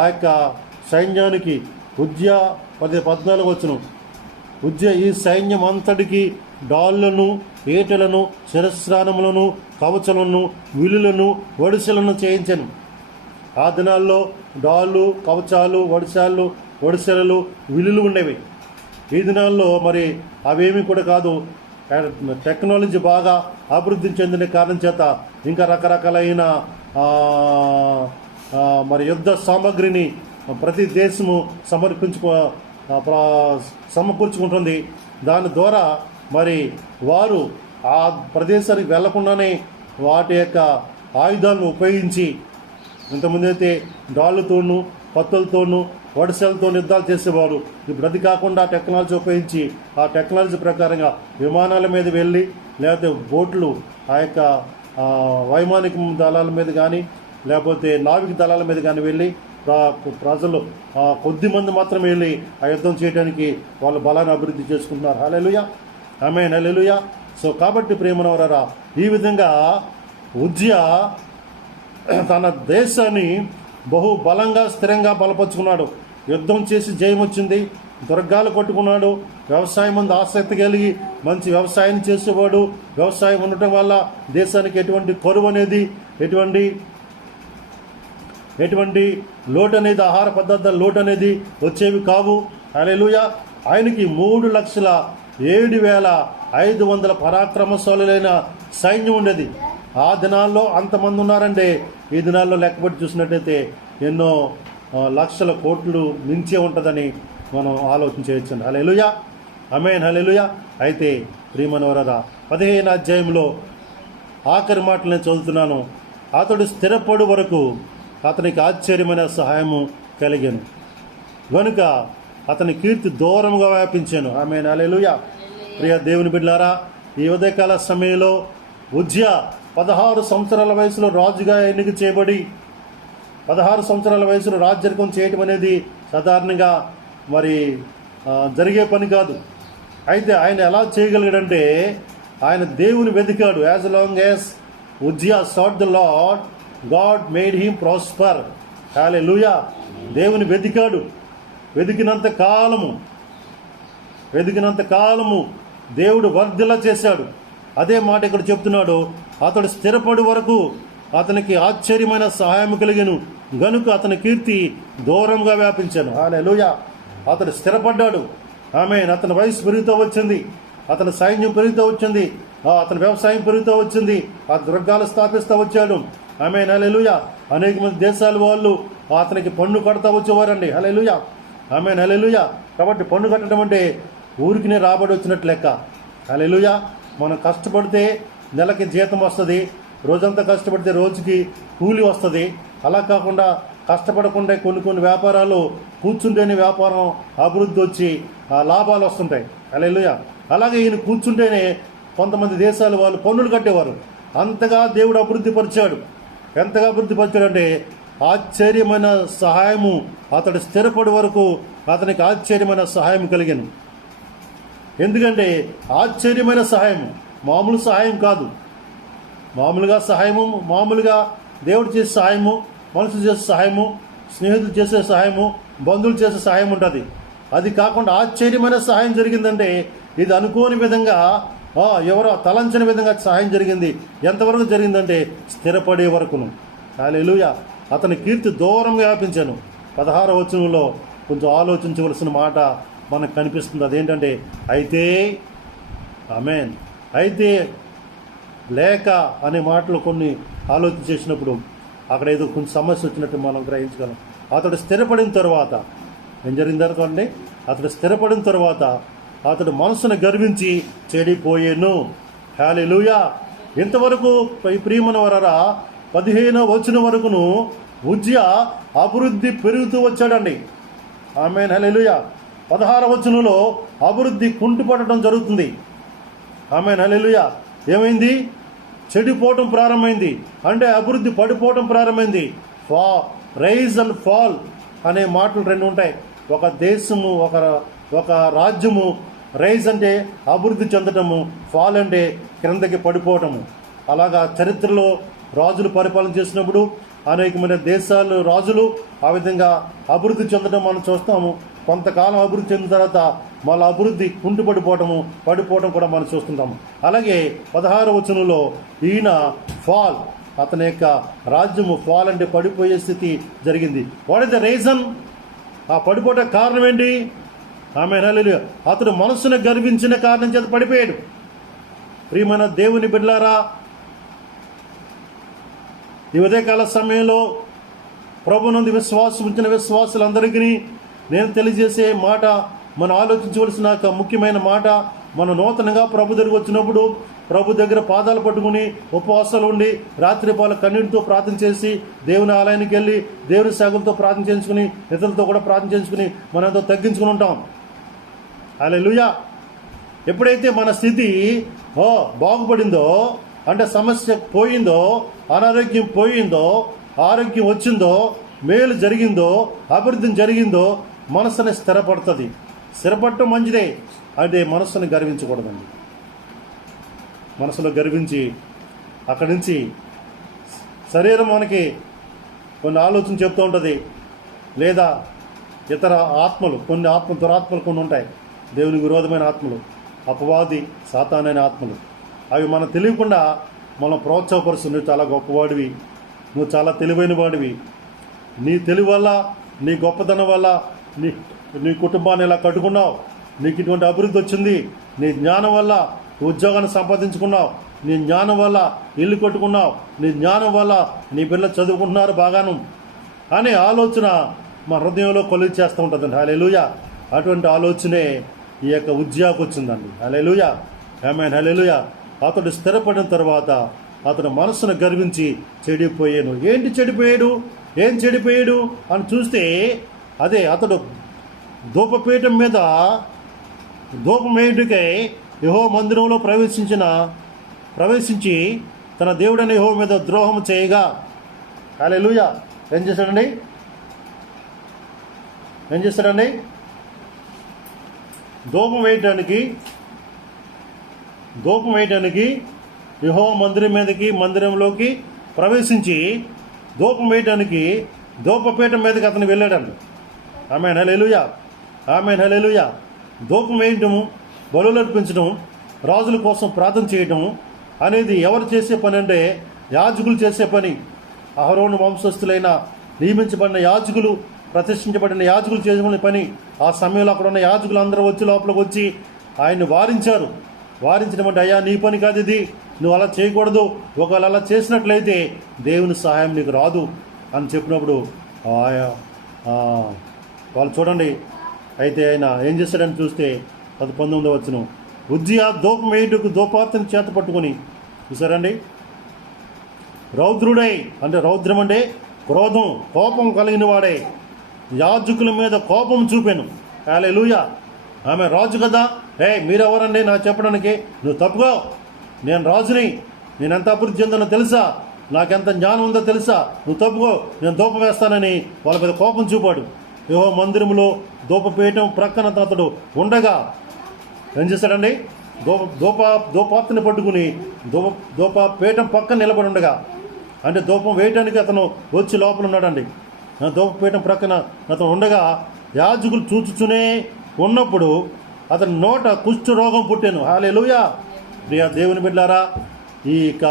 ఆ యొక్క సైన్యానికి ఉజ్జియా 14వ వచనం, ఉజ్జియా ఈ సైన్యం అంతటికి డాళ్లను, ఈటలను, శిరస్త్రాణములను, కవచలను, విల్లులను, వడిసెలను చేయించెను. ఆ దినాల్లో డాళ్ళు, కవచాలు, ఒడిసెలలు, విల్లులు ఉండేవి. ఈ దినాల్లో మరి అవేమీ కూడా కాదు. టెక్నాలజీ బాగా అభివృద్ధి చెందిన కారణం చేత ఇంకా రకరకాలైన మరి యుద్ధ సామగ్రిని ప్రతి దేశము సమకూర్చుకుంటుంది. దాని ద్వారా మరి వారు ఆ ప్రదేశానికి వెళ్లకుండానే వాటి యొక్క ఆయుధాలను ఉపయోగించి, ఇంతకుముందైతే డాళ్ళతోనూ, కత్తులతోనూ, వడిసెలతో యుద్ధాలు చేసేవారు. ఇప్పుడు అది కాకుండా టెక్నాలజీ ఉపయోగించి ఆ టెక్నాలజీ ప్రకారంగా విమానాల మీద వెళ్ళి, లేకపోతే బోట్లు ఆ యొక్క వైమానిక దళాల మీద కానీ, లేకపోతే నావిక దళాల మీద కానీ వెళ్ళి ప్రజలు కొద్ది మంది మాత్రమే వెళ్ళి ఆ యుద్ధం చేయడానికి వాళ్ళు బలాన్ని అభివృద్ధి చేసుకుంటున్నారు. హల్లెలూయా, ఆమేన్, హల్లెలూయా. సో కాబట్టి ప్రియమైనవారా, ఈ విధంగా ఉజ్జియా తన దేశాన్ని బహు బలంగా స్థిరంగా బలపరుచుకున్నాడు. యుద్ధం చేసి జయం వచ్చింది, దుర్గాలు కొట్టుకున్నాడు. వ్యవసాయం ముందు ఆసక్తి కలిగి మంచి వ్యవసాయం చేసేవాడు. వ్యవసాయం ఉండటం వల్ల దేశానికి ఎటువంటి కరువు అనేది, ఎటువంటి లోటు అనేది, ఆహార పదార్థాల లోటు అనేది వచ్చేవి కావు. హల్లెలూయా. ఆయనకి 3,07,500 పరాక్రమశాలులైన సైన్యం ఉండేది. ఆ దినాల్లో అంతమంది ఉన్నారంటే ఈ దినాల్లో లెక్కబట్టి చూసినట్టయితే ఎన్నో లక్షల కోట్లు మించే ఉంటుందని మనం ఆలోచన చేయొచ్చు. హల్లెలూయా, ఆమేన్, హల్లెలూయా. అయితే ప్రియమైనవారా, 15వ అధ్యాయంలో ఆఖరి మాటలు నేను చదువుతున్నాను. అతడు స్థిరపడు వరకు అతనికి ఆశ్చర్యమైన సహాయము కలిగాను, గనుక అతని కీర్తి దూరంగా వ్యాపించాను. ఆమేన్, హల్లెలూయా. ప్రియ దేవుని బిడ్డలారా, ఈ ఉదయకాల సమయంలో ఉజ్జియా 16 సంవత్సరాల వయసులో రాజుగా ఎన్నిక చేయబడి 16 సంవత్సరాల వయసులో రాజ్యర్గం చేయటం అనేది సాధారణంగా మరి జరిగే పని కాదు. అయితే ఆయన ఎలా చేయగలిగాడంటే ఆయన దేవుని వెతికాడు. As long as Uzziah sought the Lord, God made him prosper. Hallelujah. దేవుని వెతికాడు. వెతికినంత కాలము దేవుడు వర్ధిల్ల చేశాడు. అదే మాట ఇక్కడ చెప్తున్నాడు. అతడు స్థిరపడి వరకు అతనికి ఆశ్చర్యమైన సహాయం కలిగెను, గనుక అతని కీర్తి దూరంగా వ్యాపించాను. హల్లెలూయా. అతడు స్థిరపడ్డాడు. ఆమేన్. అతని వయసు పెరుగుతూ వచ్చింది, అతని సైన్యం పెరుగుతూ వచ్చింది, అతని వ్యవసాయం పెరుగుతూ వచ్చింది, ఆ దుర్గాలు స్థాపిస్తూ వచ్చాడు. ఆమేన్, హల్లెలూయా. అనేక మంది దేశాల వాళ్ళు అతనికి పన్ను కడతా వచ్చేవారండి. హల్లెలూయా, ఆమేన్, హల్లెలూయా. కాబట్టి పన్ను కట్టడం అంటే ఊరికినే రాబడి వచ్చినట్టు లెక్క. హల్లెలూయా. మనం కష్టపడితే నెలకి జీతం వస్తుంది, రోజంతా కష్టపడితే రోజుకి కూలి వస్తుంది. అలా కాకుండా కష్టపడకుండా కొన్ని వ్యాపారాలు కూర్చుంటేనే వ్యాపారం అభివృద్ధి వచ్చి లాభాలు వస్తుంటాయి. హల్లెలూయా. అలాగే ఈయన కూర్చుంటేనే కొంతమంది దేశాల వాళ్ళు పన్నులు కట్టేవారు. అంతగా దేవుడు అభివృద్ధి పరిచాడు. ఎంతగా అభివృద్ధి పరిచాడంటే ఆశ్చర్యమైన సహాయము, అతడు స్థిరపడి వరకు అతనికి ఆశ్చర్యమైన సహాయం కలిగాను. ఎందుకంటే ఆశ్చర్యమైన సహాయం మామూలు సహాయం కాదు. మామూలుగా దేవుడు చేసే సహాయము, మనుషులు చేసే సహాయము, స్నేహితులు చేసే సహాయము, బంధువులు చేసే సహాయం ఉంటుంది. అది కాకుండా ఆశ్చర్యమైన సహాయం జరిగిందంటే ఇది అనుకోని విధంగా, ఎవరో తలంచని విధంగా సహాయం జరిగింది. ఎంతవరకు జరిగిందంటే స్థిరపడే వరకును. హల్లెలూయా. అతని కీర్తి దూరంగా వ్యాపించాను. 16వ వచనంలో కొంచెం ఆలోచించవలసిన మాట మనకు కనిపిస్తుంది. అదేంటంటే అయితే, ఆమేన్, అయితే లేక అనే మాటలు కొన్ని ఆలోచన చేసినప్పుడు అక్కడ ఏదో కొంచెం సమస్య వచ్చినట్టు మనం గ్రహించగలం. అతడు స్థిరపడిన తర్వాత ఏం జరిగింది అనుకోండి. అతడు స్థిరపడిన తర్వాత అతడు మనసును గర్వించి చెడిపోయేను. హల్లెలూయా. ఇంతవరకు ప్రియమైనవారా 15వ వచనం వరకును ఉజ్జియా అభివృద్ధి పెరుగుతూ వచ్చాడండి. ఆమేన్, హల్లెలూయా. 16వ వచనంలో అభివృద్ధి కుంటుపడటం జరుగుతుంది. ఆమేన్, హల్లెలూయా. ఏమైంది? చెడిపోవటం ప్రారంభమైంది. అంటే అభివృద్ధి పడిపోవటం ప్రారంభమైంది. రైజ్ అండ్ ఫాల్ అనే మాటలు రెండు ఉంటాయి. ఒక దేశము, ఒక రాజ్యము రైజ్ అంటే అభివృద్ధి చెందటము, ఫాల్ అంటే క్రిందకి పడిపోవటము. అలాగా చరిత్రలో రాజులు పరిపాలన చేసినప్పుడు అనేకమైన దేశాలు రాజులు ఆ విధంగా అభివృద్ధి చెందడం మనం చూస్తాము. కొంతకాలం అభివృద్ధి చెందిన తర్వాత మళ్ళీ అభివృద్ధి పడిపోవటం కూడా మనం చూస్తుంటాము. అలాగే 16వ వచనంలో ఈయన అతని యొక్క రాజ్యము ఫాల్ అంటే పడిపోయే స్థితి జరిగింది. What is the reason? ఆ పడిపోవట కారణం ఏంటి? ఆమేన్ హల్లెలూయా. అతడు మనస్సును గర్వించిన కారణం చేత పడిపోయాడు. ప్రియమైన దేవుని బిడ్డలారా, ఈ ఉదయకాల సమయంలో ప్రభునందు విశ్వాసం ఉంచిన విశ్వాసులందరికీ నేను తెలియజేసే మాట, మనం ఆలోచించవలసిన ఒక ముఖ్యమైన మాట, మనం నూతనంగా ప్రభు దగ్గర వచ్చినప్పుడు ప్రభు దగ్గర పాదాలు పట్టుకుని ఉపవాసాలు ఉండి రాత్రిపాల కన్నీటితో ప్రార్థన చేసి దేవుని ఆలయానికి వెళ్ళి దేవుని సేవలతో ప్రార్థన చేయించుకుని ఇతరులతో కూడా ప్రార్థన చేయించుకుని మనం ఎంతో తగ్గించుకుని ఉంటాం. హల్లెలూయా. ఎప్పుడైతే మన స్థితి బాగుపడిందో, అంటే సమస్య పోయిందో, అనారోగ్యం పోయిందో, ఆరోగ్యం వచ్చిందో, మేలు జరిగిందో, అభివృద్ధి జరిగిందో, మనసుని స్థిరపడుతుంది. స్థిరపడటం మంచిదే, అదే మనస్సుని గర్వించకూడదండి. మనసులో గర్వించి అక్కడి నుంచి శరీరం మనకి కొన్ని ఆలోచన చెప్తూ ఉంటుంది, లేదా ఇతర ఆత్మలు, కొన్ని దురాత్మలు కొన్ని ఉంటాయి, దేవునికి విరోధమైన ఆత్మలు, అపవాది సాతానైన ఆత్మలు. అవి మనం తెలియకుండా మనం ప్రోత్సాహపరుస్తుంది. నువ్వు చాలా గొప్పవాడివి, నువ్వు చాలా తెలివైన వాడివి, నీ తెలివి వల్ల, నీ గొప్పతనం వల్ల నీ కుటుంబాన్ని ఇలా కట్టుకున్నావు, నీకు ఇటువంటి అభివృద్ధి వచ్చింది, నీ జ్ఞానం వల్ల ఉద్యోగాన్ని సంపాదించుకున్నావు, నీ జ్ఞానం వల్ల ఇల్లు కట్టుకున్నావు, నీ జ్ఞానం వల్ల నీ పిల్లలు చదువుకుంటున్నారు బాగాను అనే ఆలోచన మా హృదయంలో కొలువు చేస్తూ ఉంటుందండి. హల్లెలూయా. అటువంటి ఆలోచనే ఈ యొక్క ఉజ్జియాకు వచ్చిందండి. హల్లెలూయా. ఆమేన్ హల్లెలూయా. అతడు స్థిరపడిన తర్వాత అతడు మనస్సును గర్వించి చెడిపోయాను. ఏంటి చెడిపోయాడు? ఏం చెడిపోయాడు అని చూస్తే, అదే అతడు ధూపపీఠం మీద ధూపం వేయుటకై యెహోవా మందిరంలో ప్రవేశించి తన దేవుడైన యెహోవా మీద ద్రోహం చేయగా. హల్లెలూయా. ఏం చేశాడండి? ధూపం వేయటానికి యెహోవా మందిరంలోకి ప్రవేశించి ధూపం వేయటానికి ధూపపీఠం మీదకి అతను వెళ్ళాడండి. ఆమేన్ హల్లెలూయా. ఆమేన్ హల్లెలూయా. ధూపం వేయటము, బలులు అర్పించడం, రాజుల కోసం ప్రార్థన చేయటం అనేది ఎవరు చేసే పని అంటే యాజకులు చేసే పని. అహరోను వంశస్థులైన నియమించబడిన యాజకులు, ప్రతిష్ఠించబడిన యాజకులు చేసుకునే పని. ఆ సమయంలో అక్కడ ఉన్న యాజకులు అందరూ వచ్చి లోపలికి వచ్చి ఆయన్ని వారించారు. వారించడం అంటే, అయ్యా నీ పని కాదు ఇది, నువ్వు అలా చేయకూడదు, ఒకవేళ అలా చేసినట్లయితే దేవుని సహాయం నీకు రాదు అని చెప్పినప్పుడు వాళ్ళు చూడండి. అయితే ఆయన ఏం చేశాడని చూస్తే 19వ వచనం, ఉజ్జియా ధూపం వేయుటకు ధూపార్తిని చేత పట్టుకుని, చూసారండి, రౌద్రుడై, అంటే రౌద్రం అంటే క్రోధం, కోపం కలిగిన వాడే యాజకుల మీద కోపం చూపాను. హల్లెలూయా. ఆమె రాజు కదా, మీరెవరండి నాకు చెప్పడానికి? నువ్వు తప్పుకో, నేను రాజుని, నేను ఎంత అభివృద్ధి చెందనో తెలుసా, నాకెంత జ్ఞానం ఉందో తెలుసా, నువ్వు తప్పుకో, నేను ధూపం వేస్తానని వాళ్ళ మీద కోపం చూపాడు. యెహోవా మందిరంలో ధూపపీఠం ప్రక్కన అతడు ఉండగా ఏం చేశాడండి? ధూపార్తిని పట్టుకుని ధూపపీఠం పక్కన నిలబడి ఉండగా, అంటే ధూపం వేయటానికి అతను వచ్చి లోపల ఉన్నాడండి. ధూపపీఠం ప్రక్కన అతను ఉండగా యాజకులు చూచుచునే ఉన్నప్పుడు అతని నోట కుష్ఠ రోగం పుట్టాను. హల్లెలూయా. ప్రియా దేవుని బిడ్డలారా, ఈ యొక్క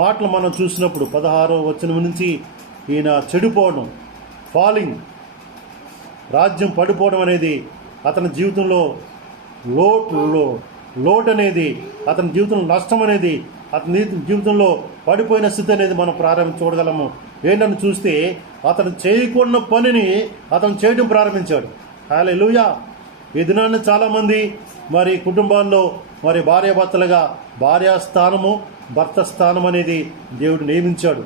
మాటలు మనం చూసినప్పుడు 16వ వచనం నుంచి ఈయన చెడిపోవడం, ఫాలింగ్, రాజ్యం పడిపోవడం అనేది అతని జీవితంలో లోటు అనేది, అతని జీవితంలో నష్టం అనేది, అతని జీవితంలో పడిపోయిన స్థితి అనేది మనం చూడగలము. ఏంటని చూస్తే అతను చేయకూడని పనిని అతను చేయడం ప్రారంభించాడు. హల్లెలూయా. ఈ దినాన్ని చాలామంది మరి కుటుంబాల్లో మరి భార్యాభర్తలుగా భార్యా స్థానము, భర్త స్థానం అనేది దేవుడు నియమించాడు.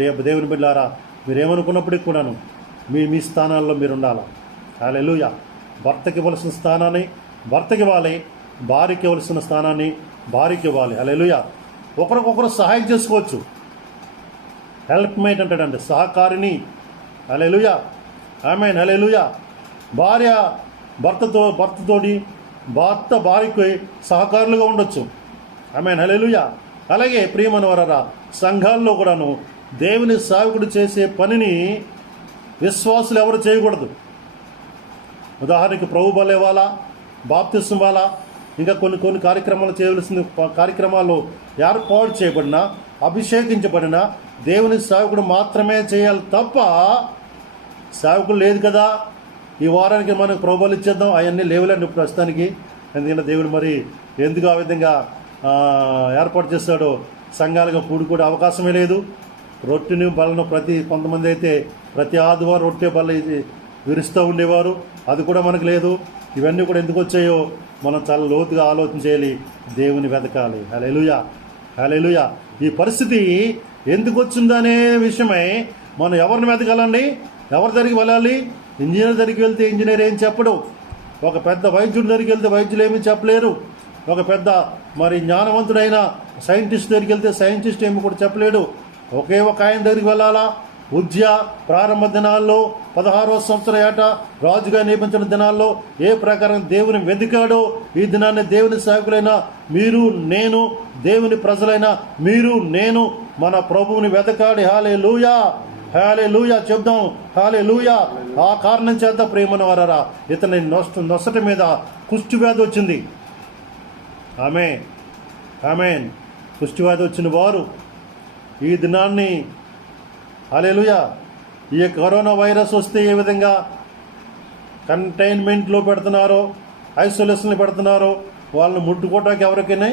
రేపు దేవుని బిడ్డలారా, మీరేమనుకున్నప్పటికీ కూడాను మీ స్థానాల్లో మీరు ఉండాలి. హల్లెలూయా. భర్తకి ఇవ్వాల్సిన స్థానాన్ని భర్తకి ఇవ్వాలి, భార్యకి ఇవ్వాల్సిన స్థానాన్ని భార్యకి ఇవ్వాలి. హల్లెలూయా. ఒకరికొకరు సహాయం చేసుకోవచ్చు. హెల్ప్ మేట్ అంటాడండి, సహకారిని. హల్లెలూయా. Amen hallelujah. భార్య భర్తతోటి, భర్త భార్యకి సహకారులుగా ఉండొచ్చు. ఆమేన్ హల్లెలూయా. అలాగే ప్రియమైనవారా, సంఘాల్లో కూడాను దేవుని సేవకుడు చేసే పనిని విశ్వాసులు ఎవరు చేయకూడదు. ఉదాహరణకి ప్రభు బలి ఇవ్వాలా, బాప్తిస్మం ఇవ్వాలా, ఇంకా కొన్ని కార్యక్రమాలు చేయవలసిన కార్యక్రమాలు ఏర్పాటు చేయబడినా అభిషేకించబడిన దేవుని సేవకుడు మాత్రమే చేయాలి తప్ప సేవకుడు లేదు కదా. ఈ వారానికి మనకు ప్రభువులు ఇచ్చేద్దాం అవన్నీ లేవులేండి ప్రస్తుతానికి. ఎందుకంటే దేవుడు మరి ఎందుకు ఆ విధంగా ఏర్పాటు చేస్తాడో సంఘాలుగా కూడుకోవడం అవకాశమే లేదు. రొట్టెని బలను కొంతమంది అయితే ప్రతి ఆదివారం రొట్టె బల్ల విరుస్తూ ఉండేవారు, అది కూడా మనకు లేదు. ఇవన్నీ కూడా ఎందుకు వచ్చాయో మనం చాలా లోతుగా ఆలోచన చేయాలి, దేవుని వెతకాలి. హల్లెలూయా, హల్లెలూయా. ఈ పరిస్థితి ఎందుకు వచ్చిందనే విషయమై మనం ఎవరిని వెతకాలండి? ఎవరి దగ్గరికి వెళ్ళాలి? ఇంజనీర్ దగ్గరికి వెళ్తే ఇంజనీర్ ఏం చెప్పడు, ఒక పెద్ద వైద్యుడి దగ్గరికి వెళ్తే వైద్యులు ఏమీ చెప్పలేరు, ఒక పెద్ద మరి జ్ఞానవంతుడైన సైంటిస్ట్ దగ్గరికి వెళ్తే సైంటిస్ట్ ఏమి కూడా చెప్పలేడు. ఒకే ఒక ఆయన దగ్గరికి వెళ్ళాలా. ఉజ్జా ప్రారంభ దినాల్లో 16వ సంవత్సరం ఏట రాజుగా నియమించిన దినాల్లో ఏ ప్రకారం దేవుని వెతికాడో ఈ దినాన్ని దేవుని సేవకులైన మీరు నేను, దేవుని ప్రజలైన మీరు నేను మన ప్రభువుని వెతకాడి. హల్లెలూయా, హల్లెలూయా చెప్దాం, హల్లెలూయా. ఆ కారణం చేత ప్రేమను వారారా ఇతని నొసటి మీద కుష్టు వ్యాధి వచ్చింది. ఆమేన్, ఆమేన్. కుష్టు వ్యాధి వచ్చిన వారు ఈ దినాన్ని హల్లెలూయా ఈ కరోనా వైరస్ వస్తే ఏ విధంగా కంటైన్మెంట్లో పెడుతున్నారో, ఐసోలేషన్లో పెడుతున్నారో, వాళ్ళని ముట్టుకోవటానికి ఎవరికైనా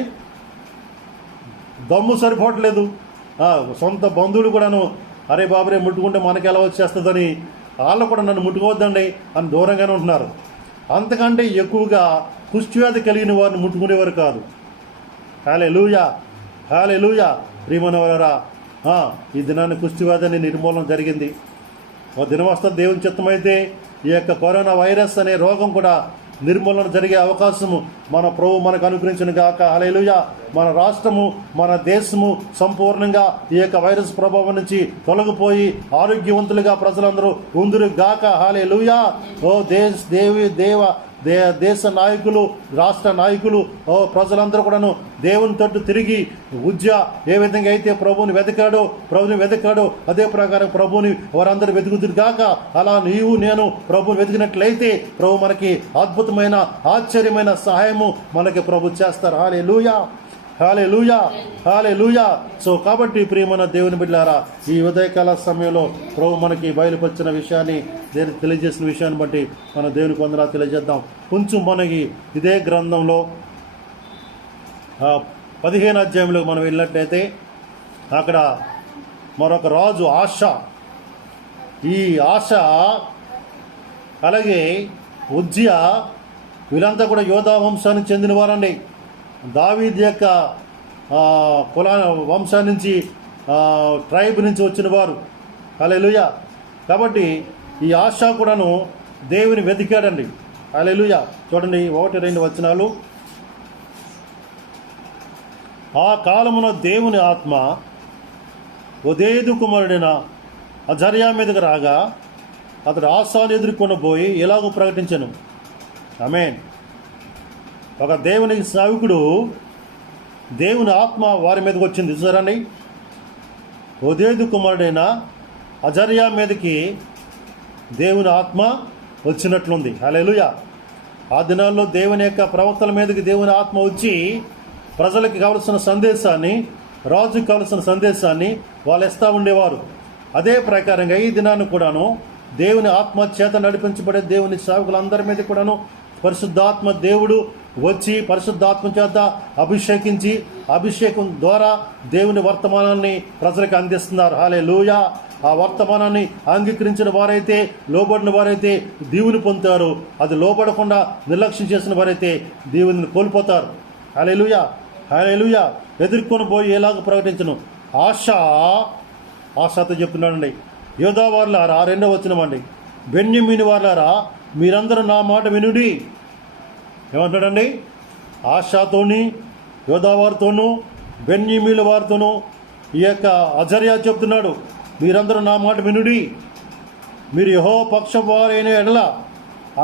దమ్ము సరిపోవట్లేదు. సొంత బంధువులు కూడాను అరే బాబురే ముట్టుకుంటే మనకి ఎలా వచ్చేస్తుందని వాళ్ళు కూడా నన్ను ముట్టుకోవద్దండి అని దూరంగానే ఉంటున్నారు. అంతకంటే ఎక్కువగా కుష్ఠవ్యాధి కలిగిన వారిని ముట్టుకునేవారు కాదు. హల్లెలూయా, హల్లెలూయా. ప్రియమైనవారా, ఈ దినాన్ని కుష్ఠవ్యాధి నిర్మూలన జరిగింది. ఒక దినం వస్తే దేవుని చిత్తమైతే ఈ యొక్క కరోనా వైరస్ అనే రోగం కూడా నిర్మూలన జరిగే అవకాశము మన ప్రభు మనకు అనుగ్రహించిన గాక. హల్లెలూయా. మన రాష్ట్రము, మన దేశము సంపూర్ణంగా ఈ యొక్క వైరస్ ప్రభావం నుంచి తొలగిపోయి ఆరోగ్యవంతులుగా ప్రజలందరూ ఉందురు గాక. హల్లెలూయా. ఓ దేశ నాయకులు, రాష్ట్ర నాయకులు, ప్రజలందరూ కూడాను దేవుని తట్టు తిరిగి ఉజ్జా ఏ విధంగా అయితే ప్రభువుని వెతకాడో అదే ప్రకారం ప్రభువుని వారందరూ వెతుకుతురు గాక. అలా నీవు నేను ప్రభువుని వెతికినట్లయితే ప్రభు మనకి అద్భుతమైన ఆశ్చర్యమైన సహాయము మనకి ప్రభు చేస్తారు. హల్లెలూయా, హల్లెలూయా, హల్లెలూయా. సో కాబట్టి ప్రియమైన దేవుని బిడ్డలారా, ఈ ఉదయకాల సమయంలో ప్రభు మనకి బయలుపరిచిన విషయాన్ని, తెలియజేసిన విషయాన్ని బట్టి మన దేవునికి వందనాలు తెలియజేద్దాం. కొంచెం మనకి ఇదే గ్రంథంలో 15వ అధ్యాయంలో మనం వెళ్ళినట్లయితే అక్కడ మరొక రాజు ఆశ, ఈ ఆశ అలాగే ఉజ్జియా వీళ్ళంతా కూడా యోధా వంశానికి చెందిన వారండి. దావీదు యొక్క వంశా నుంచి ట్రైబ్ నుంచి వచ్చిన వారు. హల్లెలూయా. కాబట్టి ఈ ఆశ కూడాను దేవుని వెతికాడండి. హల్లెలూయా. చూడండి 1-2 వచనాలు. ఆ కాలమున దేవుని ఆత్మ ఒదేదు కుమారుడైన అజర్యా మీదకి రాగా అతడు ఆశాను ఎదుర్కొని పోయి ఇలాగూ ప్రకటించను. ఆమేన్. ఒక దేవుని సేవకుడు, దేవుని ఆత్మ వారి మీదకి వచ్చింది. చూసారండి, ఒదేదు కుమారుడైన అజర్యా మీదకి దేవుని ఆత్మ వచ్చినట్లుంది. హల్లెలూయా. ఆ దినాల్లో దేవుని యొక్క ప్రవక్తల మీదకి దేవుని ఆత్మ వచ్చి ప్రజలకి కావలసిన సందేశాన్ని, రాజుకి కావలసిన సందేశాన్ని వాళ్ళు ఇస్తూ ఉండేవారు. అదే ప్రకారంగా ఈ దినాన్ని కూడాను దేవుని ఆత్మ చేత నడిపించబడే దేవుని సేవకులందరి మీద కూడాను పరిశుద్ధాత్మ దేవుడు వచ్చి పరిశుద్ధాత్మ చేత అభిషేకించి అభిషేకం ద్వారా దేవుని వర్తమానాన్ని ప్రజలకు అందిస్తున్నారు. హల్లెలూయా. ఆ వర్తమానాన్ని అంగీకరించిన వారైతే, లోబడిన వారైతే దీవుని పొందుతారు. అది లోబడకుండా నిర్లక్ష్యం చేసిన వారైతే దేవుని కోల్పోతారు. హల్లెలూయా, హల్లెలూయా. ఎదుర్కొని పోయి ఎలాగ ప్రకటించను. ఆశతో చెప్తున్నాడండి. యోధా వారులారా, 2వ వచనమండి. బెన్యామీను వారులారా, మీరందరూ నా మాట వినుడి. ఏమంటాడండి? ఆశాతోని, యోధా వారితోనూ, బెన్యామీను వారితోనూ ఈ యొక్క అజర్యా చెప్తున్నాడు, మీరందరూ నా మాట వినుడి. మీరు యెహోవా పక్షం వారైన ఎడల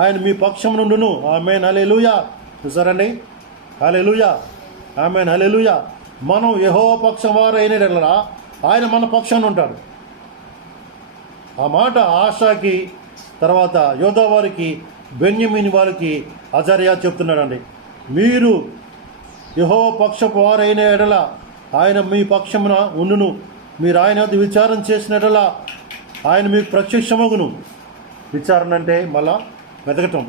ఆయన మీ పక్షం నుండును. ఆమేన్, హల్లెలూయా. చూసారండి, హల్లెలూయా, ఆమేన్, హల్లెలూయా. మనం యెహోవా పక్షం వారైన ఎడల ఆయన మన పక్షాన ఉంటాడు. ఆ మాట ఆశాకి, తర్వాత యోధా వారికి, బెన్యామీను వారికి అజర్యా చెప్తున్నాడండి. మీరు యెహోవా పక్షపు వారైన ఎడల ఆయన మీ పక్షమున ఉండును. మీరు ఆయన వద్ద విచారణ చేసినట్లా ఆయన మీకు ప్రత్యక్షమగును. విచారణ అంటే మళ్ళా వెతకటం.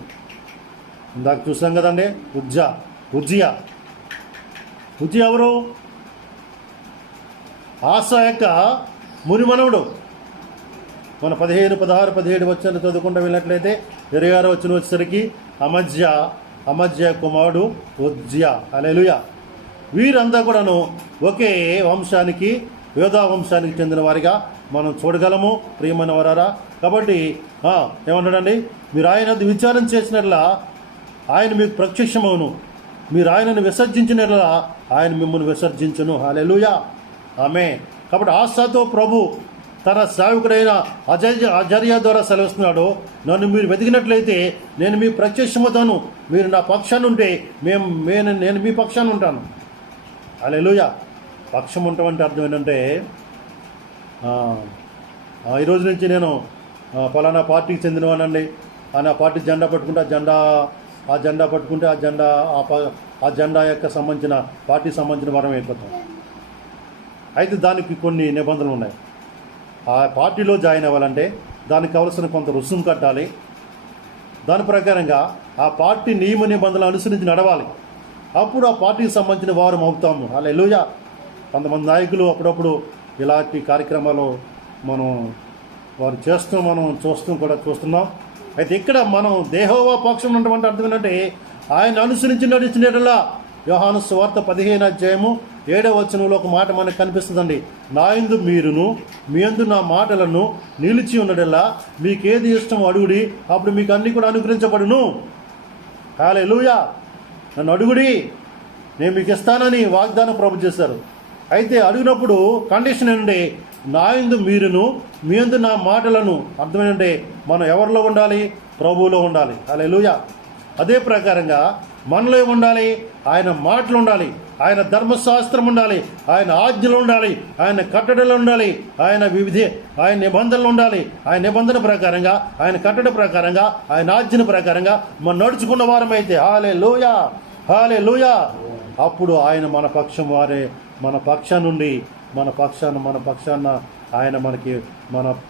ఇందాక చూసాం కదండి, ఉజ్జియా ఎవరు? ఆసా యొక్క మునిమనవుడు. మన 15, 16, 17 వచ్చాను చదువుకుంటూ వెళ్ళినట్లయితే 26 వచ్చిన వచ్చేసరికి అమజ్య కుమారుడు ఉజ్జియా. హల్లెలూయా. వీరంతా కూడాను ఒకే వంశానికి, యోధా వంశానికి చెందిన వారిగా మనం చూడగలము ప్రియమైన వారారా. కాబట్టి ఏమన్నాడండి, మీరు ఆయన విచారణ చేసినట్లా ఆయన మీకు ప్రత్యక్షమవును. మీరు ఆయనను విసర్జించినట్లా ఆయన మిమ్మల్ని విసర్జించును. హల్లెలూయా. ఆమేన్. కాబట్టి ఆశాతో ప్రభు తన సేవకుడైన అజర్య ద్వారా సెలవుస్తున్నాడు, నన్ను మీరు వెతికినట్లయితే నేను మీ ప్రత్యక్షమవుతాను. మీరు నా పక్షాన్ని ఉంటే నేను మీ పక్షాన్ని ఉంటాను. హల్లెలూయా. పక్షం ఉంటామంటే అర్థం ఏంటంటే, ఈరోజు నుంచి నేను ఫలానా పార్టీకి చెందినవానండి అని ఆ పార్టీ జెండా పట్టుకుంటే ఆ జెండా పట్టుకుంటే ఆ జెండా యొక్క సంబంధించిన పార్టీకి సంబంధించిన వరం అయిపోతాం. అయితే దానికి కొన్ని నిబంధనలు ఉన్నాయి. ఆ పార్టీలో జాయిన్ అవ్వాలంటే దానికి కావలసిన కొంత రుసుము కట్టాలి. దాని ప్రకారంగా ఆ పార్టీ నియమ నిబంధనలు అనుసరించి నడవాలి. అప్పుడు ఆ పార్టీకి సంబంధించిన వారు అవుతాము. హల్లెలూయా. కొంతమంది నాయకులు అప్పుడప్పుడు ఇలాంటి కార్యక్రమాలు వారు మనం చూస్తున్నాం. అయితే ఇక్కడ మనం దేహోవా పక్షం ఉన్నటువంటి అర్థం ఏంటంటే ఆయన అనుసరించి నడిచినట్లా యోహాను సువార్త 15వ అధ్యాయము 7వ వచనంలో ఒక మాట మనకు కనిపిస్తుందండి. నా యందు మీరును మీ యందు నా మాటలను నిలిచి ఉన్నడల్లా మీకేది ఇష్టం అడుగుడి, అప్పుడు మీకు అన్నీ కూడా అనుగ్రహించబడును. హల్లెలూయా. నన్ను అడుగుడి, నేను మీకు ఇస్తానని వాగ్దానం ప్రభు చేశారు. అయితే అడిగినప్పుడు కండిషన్ ఏంటంటే నా యందు మీరును మీ యందు నా మాటలను. అర్థం ఏంటంటే మనం ఎవరిలో ఉండాలి? ప్రభువులో ఉండాలి. హల్లెలూయా. అదే ప్రకారంగా మనలో ఉండాలి, ఆయన మాటలు ఉండాలి, ఆయన ధర్మశాస్త్రం ఉండాలి, ఆయన ఆజ్ఞలు ఉండాలి, ఆయన కట్టడలు ఉండాలి, ఆయన నిబంధనలు ఉండాలి. ఆయన నిబంధన ప్రకారంగా, ఆయన కట్టడ ప్రకారంగా, ఆయన ఆజ్ఞల ప్రకారంగా మనం నడుచుకున్న వారమైతే హల్లెలూయా, హల్లెలూయా, అప్పుడు ఆయన మన పక్షం వారే, మన పక్షానుండి మన పక్షాన ఆయన మనకి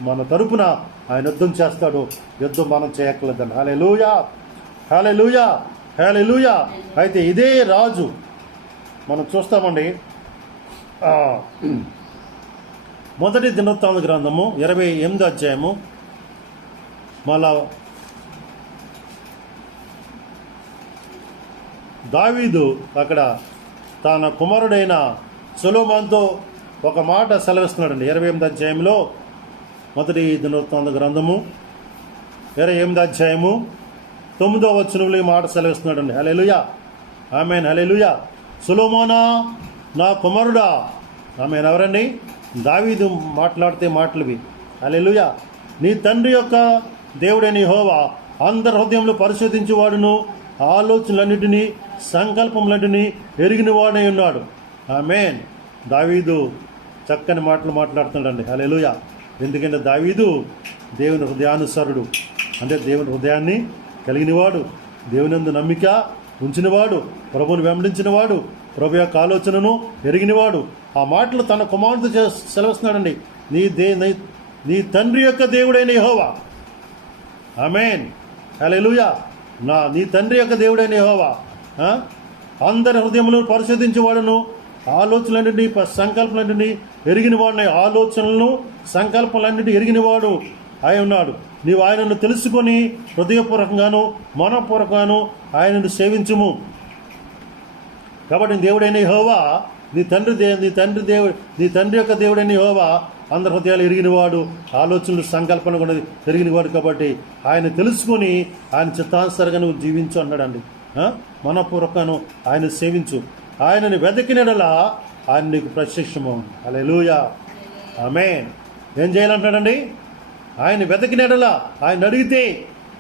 మన తరపున ఆయన యుద్ధం చేస్తాడు. యుద్ధం మనం చేయక్కర్లేదండి. హల్లెలూయా, హల్లెలూయా, హల్లెలూయా. అయితే ఇదే రాజు మనం చూస్తామండి. మొదటి దినవృత్తాంత గ్రంథము 28వ అధ్యాయము. మళ్ళా దావీదు అక్కడ తన కుమారుడైన సొలొమోనుతో ఒక మాట సెలవిస్తున్నాడండి. 28వ అధ్యాయంలో మొదటి దినవృత్తాంత గ్రంథము 28వ అధ్యాయము 9వ వచనంలో ఈ మాట సెలవిస్తున్నాడండి. హల్లెలూయా, ఆమేన్, హల్లెలూయా. సొలొమోనా నా కుమారుడా. ఆమేన్. ఎవరండి? దావీదు మాట్లాడితే మాటలువి. హల్లెలూయా. నీ తండ్రి యొక్క దేవుడైన యెహోవా అందరి హృదయంలో పరిశోధించేవాడును, ఆలోచనలన్నిటినీ సంకల్పములన్నిటినీ ఎరిగిన వాడై ఉన్నాడు. ఆమేన్. దావీదు చక్కని మాటలు మాట్లాడుతున్నాడండి. హల్లెలూయా. ఎందుకంటే దావీదు దేవుని హృదయానుసరుడు, అంటే దేవుని హృదయాన్ని కలిగినవాడు, దేవుని యందు నమ్మిక ఉంచినవాడు, ప్రభువును వెంబడించినవాడు, ప్రభు యొక్క ఆలోచనను ఎరిగినవాడు. ఆ మాటలు తన కుమారుడితో సెలవుస్తున్నాడండి. నీ తండ్రి యొక్క దేవుడైన యెహోవా. ఆమేన్, హల్లెలూయా. నీ తండ్రి యొక్క దేవుడైన యెహోవా అందరి హృదయములను పరిశోధించేవాడును, ఆలోచనలన్నింటినీ సంకల్పాలన్నింటినీ ఎరిగినవాడు, ఆలోచనలను సంకల్పాలన్నింటినీ ఎరిగినవాడు అయి ఉన్నాడు. నీవు ఆయనను తెలుసుకొని హృదయపూర్వకంగాను మనపూర్వకంగాను ఆయనను సేవించుము. కాబట్టి దేవుడైన యెహోవా నీ తండ్రి యొక్క దేవుడైన యెహోవా అందరి హృదయాలు ఎరిగినవాడు, ఆలోచనలు సంకల్పనలు కూడా ఎరిగినవాడు. కాబట్టి ఆయన తెలుసుకొని ఆయన చిత్తానుసారంగా నువ్వు జీవించు అన్నాడండి. మనపూర్వకను ఆయన సేవించు, ఆయనని వెతికినడలా ఆయన నీకు ప్రత్యక్షమవును. హల్లెలూయా, ఆమేన్. ఏం చేయాలంటున్నాడండి? ఆయన వెతికినడలా, ఆయన అడిగితే,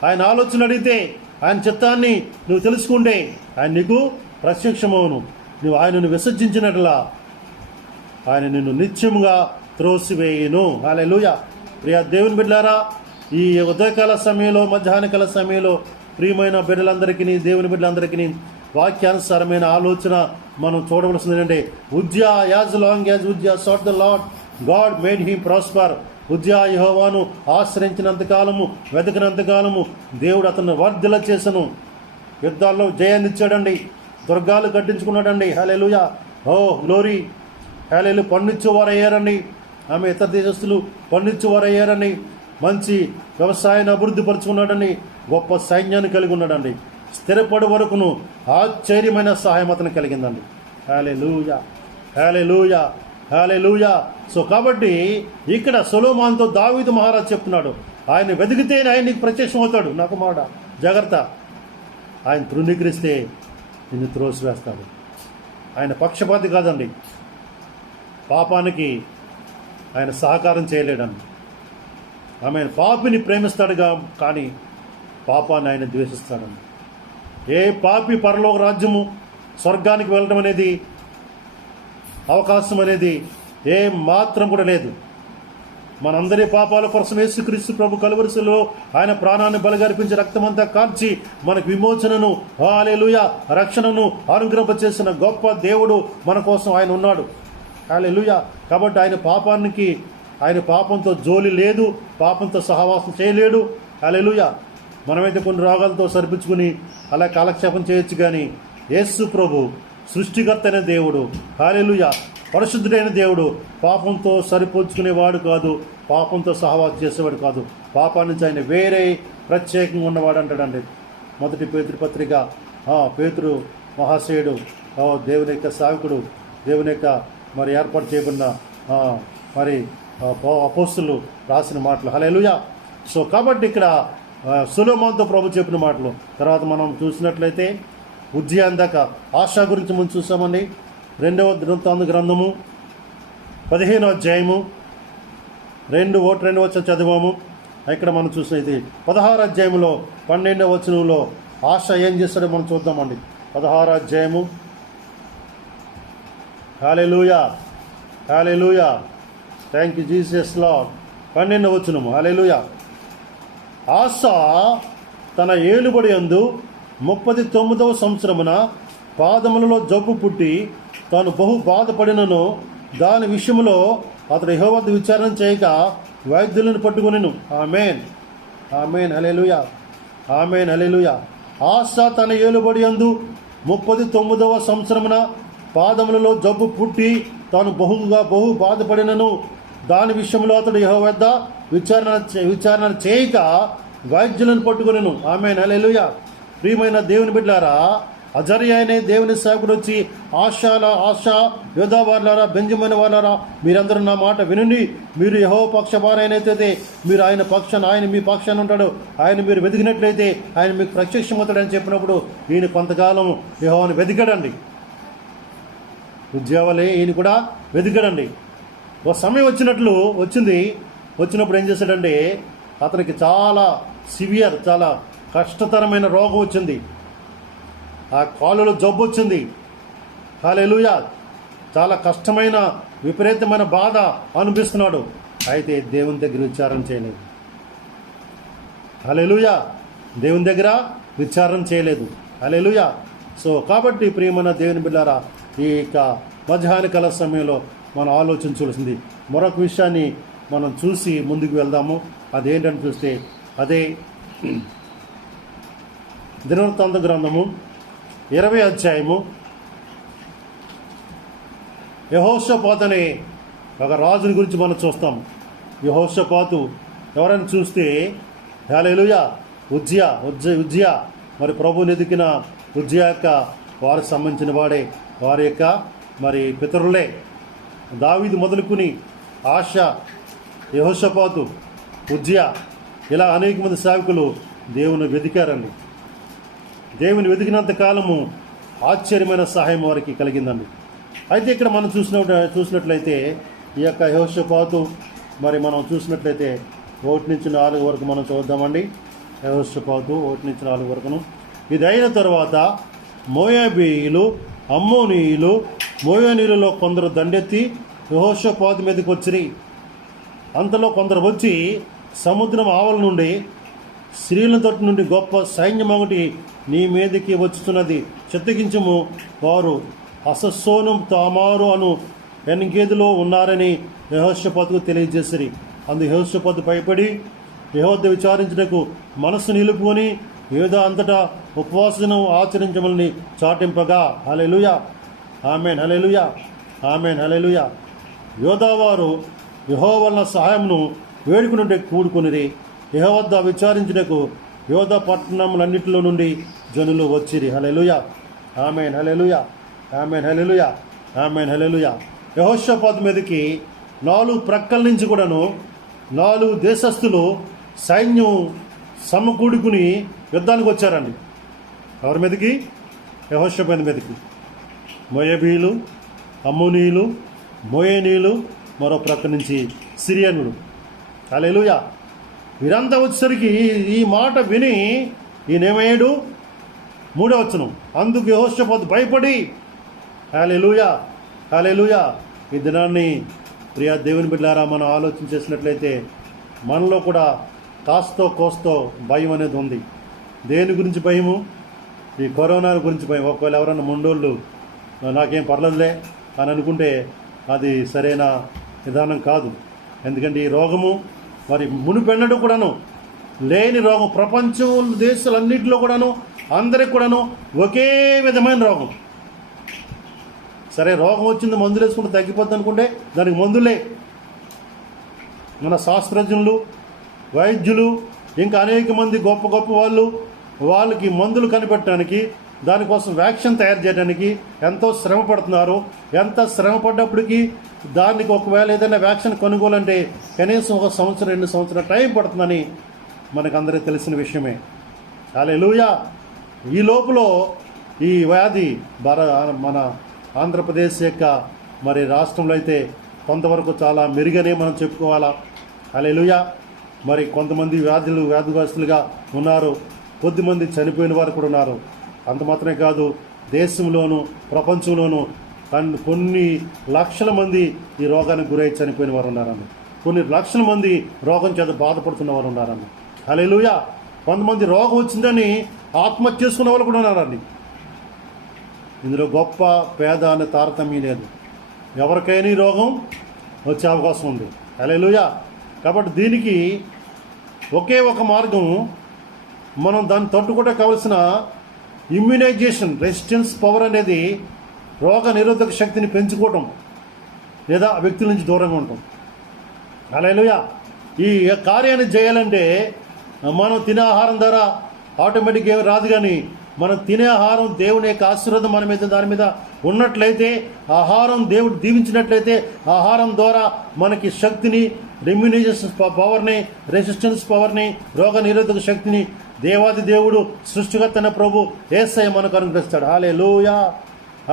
ఆయన ఆలోచన అడిగితే, ఆయన చిత్తాన్ని నువ్వు తెలుసుకుంటే ఆయన నీకు ప్రత్యక్షమవును. నువ్వు ఆయనను విసర్జించినట్లా ఆయన నిన్ను నిత్యముగా త్రోసివేయును. హల్లెలూయా. ప్రియ దేవుని బిడ్డలారా, ఈ ఉదయకాల సమయంలో, మధ్యాహ్నకాల సమయంలో ప్రియమైన బిడ్డలందరికీ, దేవుని బిడ్డలందరికీ వాక్యానుసారమైన ఆలోచన మనం చూడవలసింది ఏంటంటే Uzziah as long as Uzziah sought the Lord God made him prosper. Uzziah యెహోవాను ఆశ్రయించినంతకాలము, వెతకినంతకాలము దేవుడు అతను వర్ధిల్ల చేసను. యుద్ధాల్లో జయాన్ని ఇచ్చాడండి, దుర్గాలు కట్టించుకున్నాడండి. హల్లెలూయా, ఓ గ్లోరీ. హల్లెలూయా, పన్నిచ్చేవారు అయ్యారండి. ఆమె ఇతర దేశస్తులు పన్నిచ్చేవారు అయ్యారండి. మంచి వ్యవసాయాన్ని అభివృద్ధి పరుచుకున్నాడండి. గొప్ప సైన్యాన్ని కలిగి ఉన్నాడండి. స్థిరపడి వరకును ఆశ్చర్యమైన సహాయం అతను కలిగిందండి. హల్లెలూయా, హల్లెలూయా, హల్లెలూయా. సో కాబట్టి ఇక్కడ సొలొమోనుతో దావీదు మహారాజు చెప్తున్నాడు, ఆయన వెతికితేనే ఆయన నీకు ప్రత్యక్షం అవుతాడు. నాకు మాట జాగ్రత్త, ఆయన తృణీకరిస్తే నిన్ను త్రోసివేస్తాడు. ఆయన పక్షపాతి కాదండి, పాపానికి ఆయన సహకారం చేయలేడండి. ఆమె పాపిని ప్రేమిస్తాడుగా, కానీ పాపాన్ని ఆయన ద్వేషిస్తాడండి. ఏ పాపి పరలోక రాజ్యము స్వర్గానికి వెళ్ళడం అనేది అవకాశం అనేది ఏ మాత్రం కూడా లేదు. మనందరి పాపాల కోసం యేసుక్రీస్తు ప్రభు కలువరిశిలో ఆయన ప్రాణాన్ని బలిగర్పించి రక్తమంతా కార్చి మనకు విమోచనను, హల్లెలూయా, రక్షణను అనుగ్రహింపచేసిన గొప్ప దేవుడు మన కోసం ఆయన ఉన్నాడు. హల్లెలూయా. కాబట్టి ఆయన పాపంతో జోలి లేదు, పాపంతో సహవాసం చేయలేడు. హల్లెలూయా. మనమైతే కొన్ని రోగాలతో సరిపించుకుని అలా కాలక్షేపం చేయొచ్చు, కానీ యేసు ప్రభు సృష్టికర్త అయిన దేవుడు, హల్లెలూయా, పరిశుద్ధుడైన దేవుడు పాపంతో సరిపోల్చుకునేవాడు కాదు, పాపంతో సహవాసం చేసేవాడు కాదు. పాపాన్ని నుంచి ఆయన వేరే ప్రత్యేకంగా ఉన్నవాడు అంటాడండి. మొదటి పేతురు పత్రిక, పేతురు మహాశయుడు, దేవుని యొక్క సేవకుడు, దేవుని యొక్క మరి ఏర్పాటు చేయబడిన మరి అపోస్తులు రాసిన మాటలు. హల్లెలూయా. సో కాబట్టి ఇక్కడ సొలొమోనుతో ప్రభు చెప్పిన మాటలు. తర్వాత మనం చూసినట్లయితే ఉజ్జియా అందాక ఆశా గురించి మనం చూసామండి. 2వ దినవృత్తాంత గ్రంథము 15వ అధ్యాయము 2 వచనం చదివాము. ఇక్కడ మనం చూసిన ఇది 16వ అధ్యాయంలో 12వ వచనంలో ఆశ ఏం చేస్తాడో మనం చూద్దామండి. 16వ అధ్యాయము. హల్లెలూయా, hallelujah, thank you Jesus lord. 12వ వచనము. హల్లెలూయా. ఆశ తన ఏలుబడి యందు 39వ సంవత్సరమున పాదములలో జబ్బు పుట్టి తాను బహు బాధపడినను, దాని విషయంలో అతడు యెహోవా వద్ద విచారణ చేయక వైద్యులను పట్టుకొనెను. ఆమేన్, ఆమేన్, హల్లెలూయా, ఆమేన్, హల్లెలూయా. ఆశ తన ఏలుబడి యందు 39వ సంవత్సరమున పాదములలో జబ్బు పుట్టి తాను బహు బాధపడినను, దాని విషయంలో అతడు యెహోవా వద్ద విచారణ చేయక వైద్యులను పట్టుకొనెను. ఆమేన్, హల్లెలూయా. ప్రియమైన దేవుని బిడ్డలారా, అజర్యా అనే దేవుని సేవకుడు వచ్చి ఆశ, యోధా వారులారా, బెంజమిన్ వారులారా, మీరందరూ నా మాట వినండి. మీరు యెహోవా పక్షవారైనట్లయితే మీరు ఆయన మీ పక్షాన్ని ఉంటాడు. ఆయన మీరు వెతికినట్లయితే ఆయన మీకు ప్రత్యక్షమవుతాడని చెప్పినప్పుడు ఈయన కొంతకాలం యెహోవాను వెతికాడండి. ఉజ్జావలే ఈయన కూడా వెతికాడండి. ఒక సమయం వచ్చినప్పుడు ఏం చేశాడంటే అతనికి చాలా సివియర్, చాలా కష్టతరమైన రోగం వచ్చింది. ఆ కాలులో జబ్బు వచ్చింది. హల్లెలూయా. చాలా కష్టమైన విపరీతమైన బాధ అనిపిస్తున్నాడు. అయితే దేవుని దగ్గర విచారణ చేయలేదు. హల్లెలూయా. దేవుని దగ్గర విచారణ చేయలేదు. హల్లెలూయా. సో కాబట్టి ప్రియమైన దేవుని బిడ్డలారా, ఈ యొక్క మధ్యాహ్న కాల సమయంలో మనం ఆలోచించవలసింది మరొక విషయాన్ని మనం చూసి ముందుకు వెళ్దాము. అదేంటని చూస్తే అదే దినవృత్తాంత గ్రంథము 20వ అధ్యాయము. యెహోషాపాతు అనే ఒక రాజుని గురించి మనం చూస్తాం. యెహోషాపాతు ఎవరైనా చూస్తే హల్లెలూయా, ఉజ్జియా మరి ప్రభువుని ఎదికిన ఉజ్జియా యొక్క వారికి సంబంధించిన వాడే, వారి యొక్క మరి పితరులే. దావీదు మొదలుకుని ఆశ, యెహోషాపాతు, ఉజ్జియా ఇలా అనేక మంది సేవకులు దేవుని వెతికారండి. దేవుని వెతికినంత కాలము ఆశ్చర్యమైన సహాయం వారికి కలిగిందండి. అయితే ఇక్కడ మనం చూసినట్లయితే ఈ యొక్క యెహోషాపాతు మరి మనం చూసినట్లయితే 1-4 వరకు మనం చూద్దామండి. యెహోషాపాతు 1-4 వరకును. ఇది అయిన తర్వాత మోయాబీయులు, అమ్మోనీయులు, మోయానీయులలో కొందరు దండెత్తి యెహోషాపాతు మీదకి వచ్చిరి. అంతలో కొందరు వచ్చి సముద్రం ఆవల నుండి స్త్రీల తట్టు నుండి గొప్ప సైన్యం ఒకటి నీ మీదకి వచ్చుతున్నది, చిత్తగించుము. వారు అసస్సోను తామారు అను ఎన్గేదిలో ఉన్నారని యెహోషాపాతుకు తెలియజేసిరి. అందుకు యెహోషాపాతు భయపడి యెహోవా విచారించుటకు మనస్సు నిలుపుకొని యూదా అంతటా ఉపవాసను ఆచరించమని చాటింపగా. హల్లెలూయా, ఆమేన్, హల్లెలూయా, ఆమేన్, హల్లెలూయా. యూదా వారు యెహోవా వలన సహాయమును వేడుకునుంటే కూడుకునిరి. యెహోవా వద్ద విచారించుటకు యూదా పట్టణములన్నిటిలో నుండి జనులు వచ్చిరి. హల్లెలూయా, ఆమేన్, హల్లెలూయా, ఆమేన్, హల్లెలూయా, ఆమేన్, హల్లెలూయా. యెహోషాపాతు మీదకి 4 ప్రక్కల నుంచి కూడాను 4 దేశస్థులు సైన్యం సమకూడుకుని యుద్ధానికి వచ్చారండి. ఎవరి మీదకి? యెహోషాపాతు మీదకి. మోయాబీయులు, అమ్మోనీయులు, మోయేనీయులు, మరో ప్రక్క నుంచి సిరియనుడు. హల్లెలూయా. వీరంతా వచ్చేసరికి ఈ మాట విని ఈయనేమయ్యాడు? 3వ వచనం, అందుకు యెహోషాపాతు భయపడి. హల్లెలూయా, హల్లెలూయా. ఈ దినాన్ని ప్రియా దేవుని బిడ్డలారా మనం ఆలోచన చేసినట్లయితే మనలో కూడా కాస్తో కోస్తో భయం అనేది ఉంది. దేని గురించి భయము? ఈ కరోనా గురించి భయం. ఒకవేళ ఎవరన్నా ముండోళ్ళు నాకేం పర్లేదులే అని అనుకుంటే అది సరైన విధానం కాదు. ఎందుకంటే ఈ రోగము మరి మునిపెన్నడూ కూడాను లేని రోగం. ప్రపంచం దేశాలన్నింటిలో కూడాను అందరికి కూడాను ఒకే విధమైన రోగం. సరే, రోగం వచ్చింది మందులు వేసుకుంటే తగ్గిపోద్ది అనుకుంటే దానికి మందులే. మన శాస్త్రజ్ఞులు, వైద్యులు, ఇంకా అనేక మంది గొప్ప గొప్ప వాళ్ళకి మందులు కనిపెట్టడానికి, దానికోసం వ్యాక్సిన్ తయారు చేయడానికి ఎంతో శ్రమ పడుతున్నారు. ఎంత శ్రమ పడ్డప్పటికీ దానికి ఒకవేళ ఏదైనా వ్యాక్సిన్ కొనుగోలంటే కనీసం 1 సంవత్సరం 2 సంవత్సరాల టైం పడుతుందని మనకందరికీ తెలిసిన విషయమే. హల్లెలూయా. ఈ లోపల ఈ వ్యాధి మన ఆంధ్రప్రదేశ్ యొక్క మరి రాష్ట్రంలో అయితే కొంతవరకు చాలా మెరుగనే మనం చెప్పుకోవాలా. హల్లెలూయా. మరి కొంతమంది వ్యాధిగ్రస్తులుగా ఉన్నారు, కొద్దిమంది చనిపోయిన వారు కూడా ఉన్నారు. అంత మాత్రమే కాదు, దేశంలోనూ ప్రపంచంలోనూ కొన్ని లక్షల మంది ఈ రోగానికి గురై చనిపోయిన వారు ఉన్నారన్న. కొన్ని లక్షల మంది రోగం చేత బాధపడుతున్న వారు ఉన్నారన్న. హల్లెలూయా. కొంతమంది రోగం వచ్చిందని ఆత్మహత్య చేసుకున్న వాళ్ళు కూడా ఉన్నారండి. ఇందులో గొప్ప పేద అనే తారతమ్యం లేదు. ఎవరికైనా ఈ రోగం వచ్చే అవకాశం ఉంది. హల్లెలూయా. కాబట్టి దీనికి ఒకే ఒక మార్గం, మనం దాన్ని తట్టుకుంటే కావలసిన ఇమ్యునైజేషన్, రెసిస్టెన్స్ పవర్ అనేది రోగ నిరోధక శక్తిని పెంచుకోవటం లేదా ఆ వ్యక్తుల నుంచి దూరంగా ఉండటం. హల్లెలూయా. ఈ కార్యాన్ని చేయాలంటే మనం తినే ఆహారం ద్వారా ఆటోమేటిక్గా ఏమి రాదు, కానీ మనం తినే ఆహారం దేవుని యొక్క ఆశీర్వాదం మన మీద దాని మీద ఉన్నట్లయితే, ఆహారం దేవుడు దీవించినట్లయితే, ఆహారం ద్వారా మనకి శక్తిని, ఇమ్యునైజేషన్ పవర్ని, రెసిస్టెన్స్ పవర్ని, రోగ నిరోధక శక్తిని దేవాది దేవుడు సృష్టికర్త ప్రభు యేసయ్య మనకు అనుగ్రహిస్తాడు. హల్లెలూయా,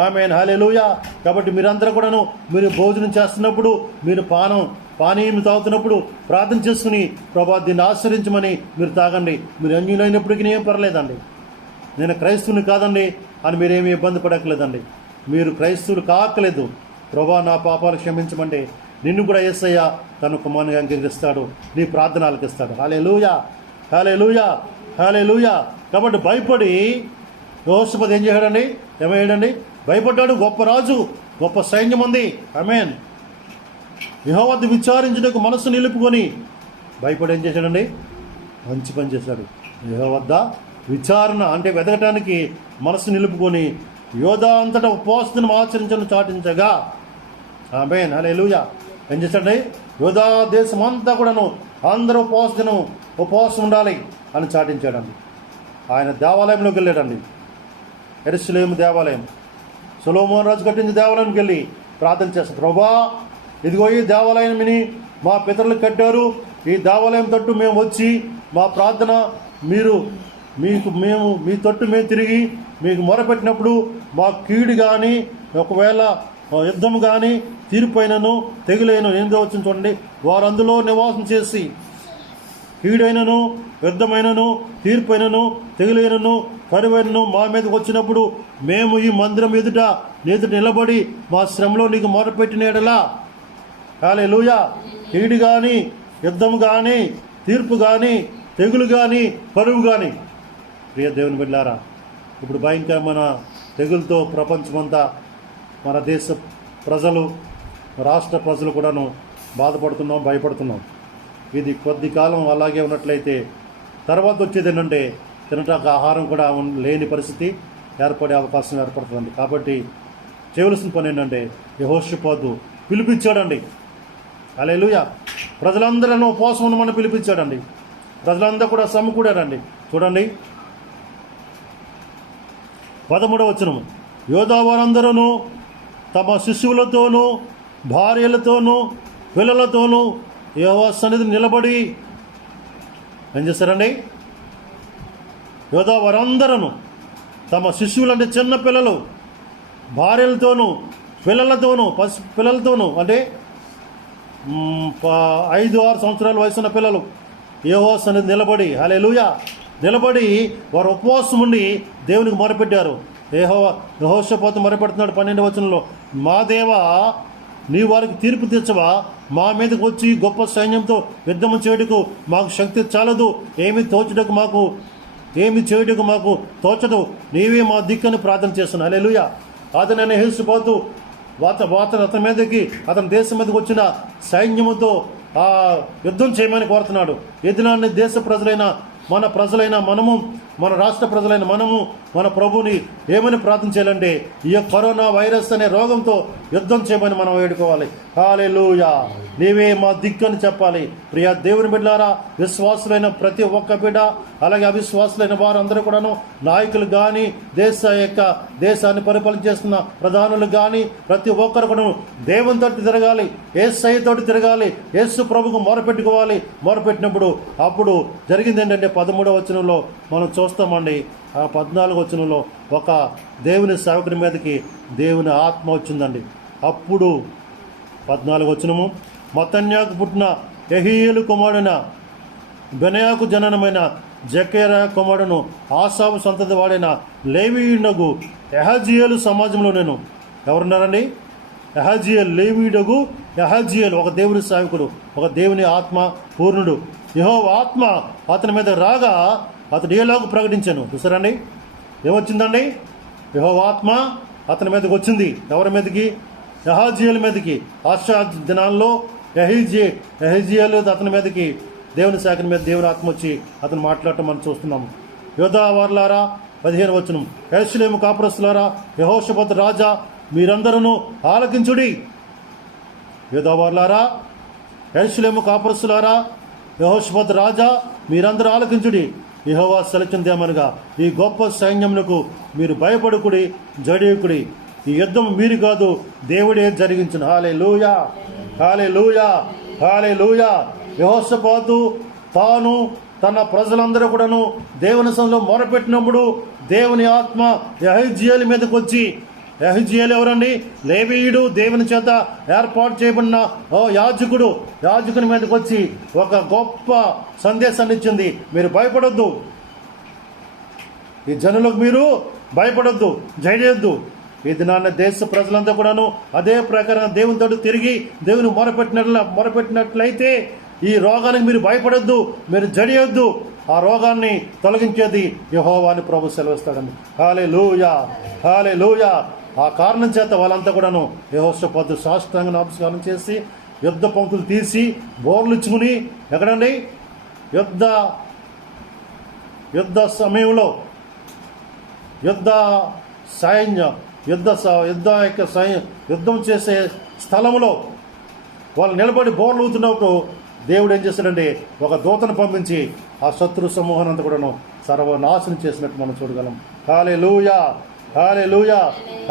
ఆమేన్, హల్లెలూయా. కాబట్టి మీరందరూ కూడాను మీరు భోజనం చేస్తున్నప్పుడు, మీరు పానీయం తాగుతున్నప్పుడు ప్రార్థన చేసుకుని ప్రభా దీన్ని ఆశ్రయించమని మీరు తాగండి. మీరు అన్యులైనప్పటికీ ఏం పర్లేదండి. నేను క్రైస్తవుని కాదండి అని మీరేమీ ఇబ్బంది పడక్కలేదండి. మీరు క్రైస్తవులు కాకలేదు. ప్రభా నా పాపాలు క్షమించమంటే నిన్ను కూడా యేసయ్య తన కుమారునిగా అంగీకరిస్తాడు, నీ ప్రార్థన ఆలకిస్తాడు. హల్లెలూయా, హల్లెలూయా, హల్లెలూయా. కాబట్టి భయపడి యెహోషాపాతు ఏం చేశాడండి? ఏమయ్యాడండి? భయపడ్డాడు. గొప్ప రాజు, గొప్ప సైన్యం ఉంది. ఆమేన్. యెహోవా వద్ద విచారించుటకు మనసు నిలుపుకొని భయపడి ఏం చేశాడండి? మంచి పని చేశాడు. యెహోవా వద్ద విచారణ అంటే వెతకటానికి మనసు నిలుపుకొని యోధా అంతటా ఉపవాసను ఆచరించడం చాటించగా. ఆమేన్, హల్లెలూయా. ఏం చేశాడండి? యోధా దేశం అంతా కూడాను అందరూ ఉపవాసం ఉండాలి అని చాటించాడండి. ఆయన దేవాలయంలోకి వెళ్ళాడండి. యెరూషలేము దేవాలయం, సొలొమోను రాజు కట్టించిన దేవాలయంకి వెళ్ళి ప్రార్థన చేస్తాడు. ప్రభా, ఇదిగో ఈ దేవాలయం విని మా పితరులు కట్టారు. ఈ దేవాలయం తట్టు మేము వచ్చి మా ప్రార్థన మేము మీ తట్టు మేము తిరిగి మీకు మొరపెట్టినప్పుడు మా కీడు కానీ ఒకవేళ యుద్ధం కానీ తీర్పైనను తెగులైన 8వ వచనం చూడండి. వారు అందులో నివాసం చేసి కీడైనను యుద్ధమైనను తీర్పైనను తెగులైనను కరువైనను మా మీదకి వచ్చినప్పుడు మేము ఈ మందిరం ఎదుట నిలబడి మా శ్రమలో నీకు మొరపెట్టిన ఎడలా. హల్లెలూయా. కీడు కానీ యుద్ధం కానీ తీర్పు కానీ తెగులు కానీ కరువు కానీ. ప్రియ దేవుని బిడ్డలారా, ఇప్పుడు భయంకరమైన తెగులతో ప్రపంచమంతా మన దేశ ప్రజలు, రాష్ట్ర ప్రజలు కూడాను బాధపడుతున్నాం, భయపడుతున్నాం. ఇది కొద్ది కాలం అలాగే ఉన్నట్లయితే తర్వాత వచ్చేది ఏంటంటే తినటానికి ఆహారం కూడా లేని పరిస్థితి ఏర్పడే అవకాశం ఏర్పడుతుందండి. కాబట్టి చేయవలసిన పని ఏంటంటే యెహోషాపాతు పిలిపించాడండి. హల్లెలూయా. ప్రజలందరూ ఉపవాసం ఉండమని పిలిపించాడండి. ప్రజలందరూ కూడా సమకూడారండి. చూడండి 13వ వచనం, యోధా వారందరూ తమ శిశువులతోనూ భార్యలతోనూ పిల్లలతోనూ యెహోవా సన్నిధిని నిలబడి ఏం చేశారండి? యోధా వారందరూ తమ శిశువులు అంటే చిన్న పిల్లలు, భార్యలతోనూ పిల్లలతోనూ పిల్లలతోనూ అంటే 5-6 సంవత్సరాల వయసున్న పిల్లలు యెహోవా సన్నిధిని నిలబడి, హల్లెలూయా, నిలబడి వారు ఉపవాసం ఉండి దేవునికి మొరపెట్టారు. యెహోషాపాతు మొరపెడుతున్నాడు 12వ వచనంలో, మా దేవా, నీ వారికి తీర్పు తెచ్చవా? మా మీదకి వచ్చి గొప్ప సైన్యంతో యుద్ధము చేయుటకు మాకు శక్తి చాలదు. ఏమి చేయుటకు మాకు తోచదు. నీవే మా దిక్కని ప్రార్థన చేస్తున్నాను. హల్లెలూయా. అతనైనా యెహోషాపాతు అతని మీదకి, అతని దేశం మీదకి వచ్చిన సైన్యముతో యుద్ధం చేయమని కోరుతున్నాడు. ఎదినాన్ని దేశ ప్రజలైన మన ప్రజలైన మనము, మన రాష్ట్ర ప్రజలైన మనము మన ప్రభుని ఏమని ప్రార్థన చేయాలంటే ఈ కరోనా వైరస్ అనే రోగంతో యుద్ధం చేయమని మనం వేడుకోవాలి. హల్లెలూయా. నీవే మా దిక్కు అని చెప్పాలి. ప్రియ దేవుని బిడ్డలారా, విశ్వాసులైన ప్రతి ఒక్క బిడ్డ, అలాగే అవిశ్వాసులైన వారు అందరూ కూడాను, నాయకులు కానీ, దేశాన్ని పరిపాలన చేస్తున్న ప్రధానులు కానీ, ప్రతి ఒక్కరు కూడా దేవునితో తిరగాలి, యేసయ్యతో తిరగాలి, యేసు ప్రభుకు మొరపెట్టుకోవాలి. మొరపెట్టినప్పుడు అప్పుడు జరిగింది ఏంటంటే 13వ వచనంలో మనం చూస్తామండి. ఆ 14వ వచనంలో ఒక దేవుని సేవకుని మీదకి దేవుని ఆత్మ వచ్చిందండి. అప్పుడు 14వ వచనము, మత్తన్యాకు పుట్టిన యెహీయేలు కుమారుడైన బెనయాకు జననమైన జెకర్యా కుమారుడును ఆసాపు సంతతి వాడైన లేవీయుడగు యహజీయేలు సమాజంలో నేను ఎవరున్నారండి? యహజీయేలు, లేవీయుడగు యహజీయేలు ఒక దేవుని సేవకుడు, ఒక దేవుని ఆత్మ పూర్ణుడు. యెహోవా ఆత్మ అతని మీద రాగా అతడు ఏలాగు ప్రకటించాను. చూసారండి, ఏమొచ్చిందండి? యెహోవా ఆత్మ అతని మీదకి వచ్చింది. ఎవరి మీదకి? యహజీయేలు మీదకి. ఆశా దినాల్లో యహజీయేలు అతని మీదకి, దేవుని శాఖని మీద దేవుని ఆత్మ వచ్చి అతను మాట్లాడటం మనం చూస్తున్నాము. యోధా వారులారా 15వ వచనం, యెరూషలేము కాపురస్తులారా, యెహోషాపాతు రాజా, మీరందరూ ఆలకించుడి. యోధా వారులారా, యెరూషలేము కాపురస్తులారా, యెహోషాపాతు రాజా, మీరందరూ ఆలకించుడి. యెహోవా సెలవిచ్చినదేమనగా, ఈ గొప్ప సైన్యమునకు మీరు భయపడుకుడి, జడియుకుడి. ఈ యుద్ధం మీరు కాదు, దేవుడే జరిగించును. హల్లెలూయా, హల్లెలూయా, హల్లెలూయా. యెహోషాపాతు తాను తన ప్రజలందరూ కూడాను దేవుని సన్నిధిలో మొరపెట్టినప్పుడు దేవుని ఆత్మ యెహజీయేలు మీదకి వచ్చి, యెహజీయేలు ఎవరండి? లేవీయుడు, దేవుని చేత ఏర్పాటు చేయబడిన యాజకుని మీదకి వచ్చి ఒక గొప్ప సందేశాన్ని ఇచ్చింది. మీరు భయపడొద్దు, ఈ జనులకు మీరు భయపడొద్దు, జయచేయొద్దు. ఈ దినాన్న దేశ ప్రజలంతా కూడాను అదే ప్రకారం దేవునితో తిరిగి దేవుని మొరపెట్టినట్లయితే ఈ రోగానికి మీరు భయపడొద్దు, మీరు జడియొద్దు. ఆ రోగాన్ని తొలగించేది యెహోవా అని ప్రభు సెలవిస్తాడండి. హల్లెలూయా, హల్లెలూయా. ఆ కారణం చేత వాళ్ళంతా కూడాను యెహోషాపాతు సాష్టాంగ నమస్కారం చేసి యుద్ధ పంక్తులు తీసి బోర్లు ఇచ్చుకుని, ఎక్కడండి? యుద్ధ సమయంలో యుద్ధం చేసే స్థలంలో వాళ్ళు నిలబడి బోర్లు ఊతున్నప్పుడు దేవుడు ఏం చేశాడంటే ఒక దూతను పంపించి ఆ శత్రు సమూహాన్ని అంతా కూడాను సర్వనాశనం చేసినట్టు మనం చూడగలం. Hallelujah, hallelujah,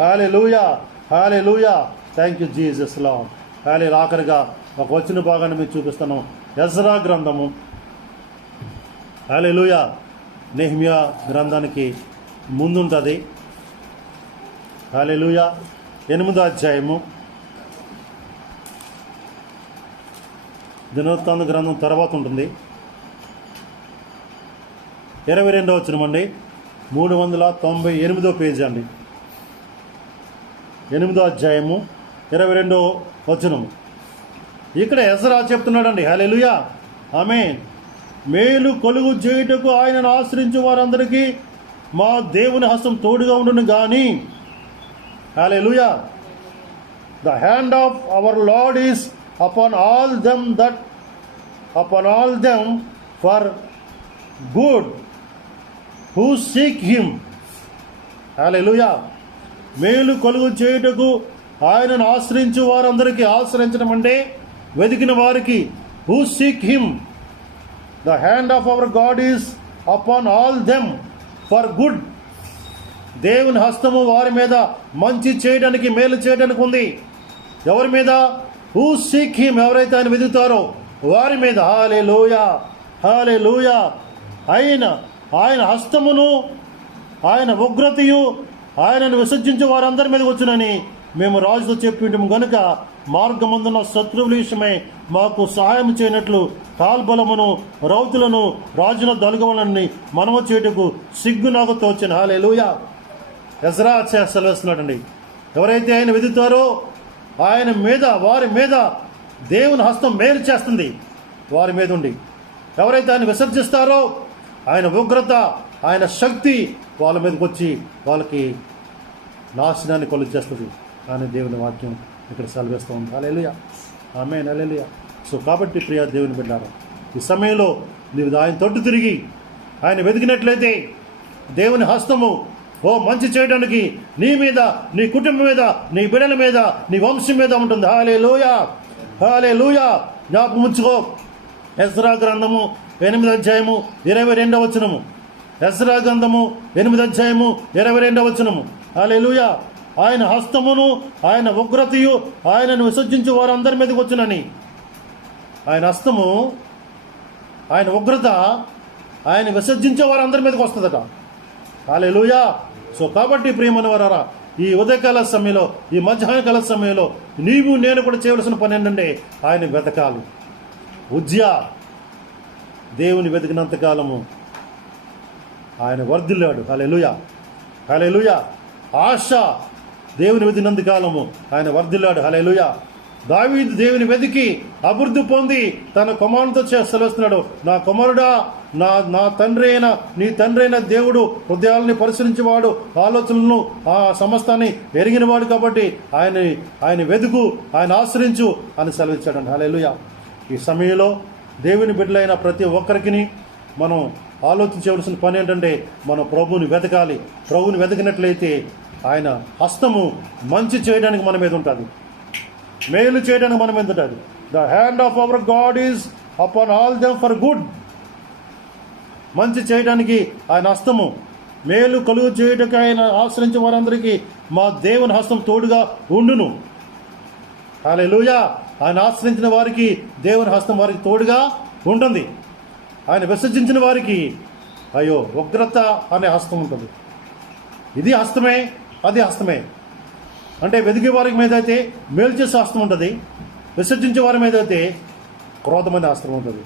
hallelujah, hallelujah. Thank you Jesus Lord. Hallelujah. ఆఖరిగా ఒక వచ్చిన భాగాన్ని మీకు చూపిస్తాను. ఎజ్రా గ్రంథము, హల్లెలూయా, నెహెమ్యా గ్రంథానికి ముందుంటుంది. హల్లెలూయా. 8వ అధ్యాయము, దినవృత్తాంత గ్రంథం తర్వాత ఉంటుంది. 22వ వచనం అండి, 398వ పేజీ అండి. 8వ అధ్యాయము 22వ వచనం. ఇక్కడ ఎజ్రా చెప్తున్నాడండి. హల్లెలూయా, ఆమేన్. మేలు కొలుగు చేయుటకు ఆయనను ఆశ్రయించు వారందరికీ మా దేవుని హస్తం తోడుగా ఉండును గాని. హల్లెలూయా. The hand of our Lord is upon all them for good who seek him. హల్లెలూయా. మేలు కొలుగు చేయుటకు ఆయనను ఆశ్రయించు వారందరికీ, ఆశ్రయించడం అంటే వెతికిన వారికి, who seek him. The hand of our God is upon all them for good. దేవుని హస్తము వారి మీద మంచి చేయడానికి, మేలు చేయడానికి ఉంది. ఎవరి మీద? హూ సీక్ హిమ్, ఎవరైతే ఆయన వెతుకుతారో వారి మీద. హల్లెలూయా, హల్లెలూయా. ఆయన హస్తమును, ఆయన ఉగ్రతయు ఆయనను విసర్జించే వారందరి మీద వచ్చునని మేము రాజుతో చెప్పింటాము గనుక మార్గమందున్న శత్రువుల విషయమై మాకు సహాయం చేయనట్లు కాల్బలమును రౌతులను రాజుల దొలగవలని మనము చేటుకు సిగ్గు నాకు తోచిన. హల్లెలూయా. ఎజ్రా సెలవిస్తున్నాడండి, ఎవరైతే ఆయన వెతుకుతారో ఆయన మీద, వారి మీద దేవుని హస్తం మేలు చేస్తుంది. వారి మీద ఉండి ఎవరైతే ఆయన విసర్జిస్తారో ఆయన ఉగ్రత, ఆయన శక్తి వాళ్ళ మీదకి వచ్చి వాళ్ళకి నాశనాన్ని కొలుగు చేస్తుంది అని దేవుని వాక్యం ఇక్కడ సెలవిస్తూ ఉంది. హల్లెలూయా, ఆమేన్, హల్లెలూయా. సో కాబట్టి ప్రియ దేవుని బిడ్డారా, ఈ సమయంలో నీవు ఆయన తొట్టు తిరిగి ఆయన వెతికినట్లయితే దేవుని హస్తము మంచి చేయడానికి నీ మీద, నీ కుటుంబం మీద, నీ బిడ్డల మీద, నీ వంశం మీద ఉంటుంది. హల్లెలూయా, హల్లెలూయా. జ్ఞాపకం ఉంచుకో, ఎజ్రా గ్రంథము 8వ అధ్యాయము 22వ వచనము. ఎజ్రా గ్రంథము 8వ అధ్యాయము 22వ వచనము. హల్లెలూయా. ఆయన హస్తమును, ఆయన ఉగ్రతయు ఆయనను విసర్జించు వారందరి మీదకి వచ్చునని. ఆయన హస్తము, ఆయన ఉగ్రత ఆయన విసర్జించే వారందరి మీదకి వస్తుందట. హల్లెలూయా. సో కాబట్టి ప్రియమైన వారారా, ఈ ఉదయకాల సమయంలో, ఈ మధ్యాహ్నకాల సమయంలో నీవు నేను కూడా చేయవలసిన పని ఏంటంటే ఆయన వెతకాలి. ఉజ్జయా దేవుని వెతికినంతకాలము ఆయన వర్ధిల్లాడు. హల్లెలూయా, హల్లెలూయా. ఆశ దేవుని వెతికినంత కాలము ఆయన వర్ధిల్లాడు. హల్లెలూయా. దావీదు దేవుని వెతికి అభివృద్ధి పొంది తన కుమారునితో సెలవుస్తున్నాడు, నా కుమారుడా, నా తండ్రి అయిన నీ తండ్రి అయిన దేవుడు హృదయాలని పరిశీలించేవాడు, ఆలోచనలను ఆ సమస్తాన్ని ఎరిగినవాడు కాబట్టి ఆయన వెతుకు, ఆయన ఆశ్రయించు అని సెలవిచ్చాడు. హల్లెలూయా. ఈ సమయంలో దేవుని బిడ్డలైన ప్రతి ఒక్కరికి మనం ఆలోచించవలసిన పని ఏంటంటే మనం ప్రభువుని వెతకాలి. ప్రభువుని వెతికినట్లయితే ఆయన హస్తము మంచి చేయడానికి మన మీద ఉంటుంది, మేలు చేయడానికి మన మీద ఉంటుంది. The hand of our God is upon all them for good. మంచి చేయడానికి ఆయన హస్తము, మేలు కలుగు చేయడానికి ఆయన ఆశ్రయించే వారందరికీ మా దేవుని హస్తం తోడుగా ఉండును. హల్లెలూయా. ఆయన ఆశ్రయించిన వారికి దేవుని హస్తం వారికి తోడుగా ఉంటుంది. ఆయన విసర్జించిన వారికి ఉగ్రత అనే హస్తం ఉంటుంది. ఇది హస్తమే, అది హస్తమే. అంటే వెతికే వారి మీద అయితే మేలు చేసే హస్తం ఉంటుంది, విసర్జించే వారి మీద అయితే క్రోధమైన హస్తం ఉంటుంది.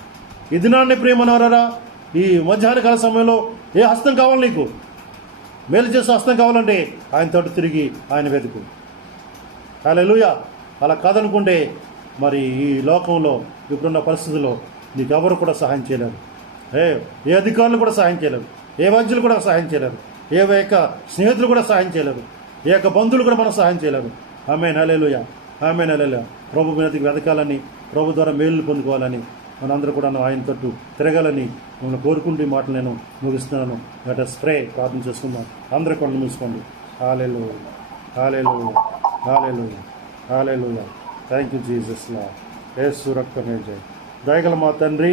ఈ దినాన్ని ప్రియమనవరారా, ఈ మధ్యాహ్నకాల సమయంలో ఏ హస్తం కావాలి నీకు? మేలు చేసే హస్తం కావాలంటే ఆయన తోటి తిరిగి ఆయన వెతుకు. హల్లెలూయా. అలా కాదనుకుంటే మరి ఈ లోకంలో ఇప్పుడున్న పరిస్థితుల్లో నీకు ఎవరు కూడా సహాయం చేయలేరు. ఏ అధికారులు కూడా సహాయం చేయలేరు, ఏ వైద్యులు కూడా సహాయం చేయలేరు, ఏ యొక్క స్నేహితులు కూడా సహాయం చేయలేరు, ఏ యొక్క బంధువులు కూడా మనం సహాయం చేయలేరు. ఆమేన్, హల్లెలూయా, ఆమేన్, హల్లెలూయా. ప్రభు మీదకి వెతకాలని, ప్రభు ద్వారా మేలు పొందుకోవాలని, మనందరూ కూడా ఆయన తట్టు తిరగాలని మిమ్మల్ని కోరుకుంటూ ఈ మాటలు నేను ముగిస్తున్నాను. Let us pray. ప్రార్థన చేసుకుందాం. అందరూ కళ్ళు మూసుకోండి. Hallelujah, hallelujah, hallelujah, hallelujah. Thank you Jesus Lord. Yesu రక్తమే జై. దయగల మా తండ్రి,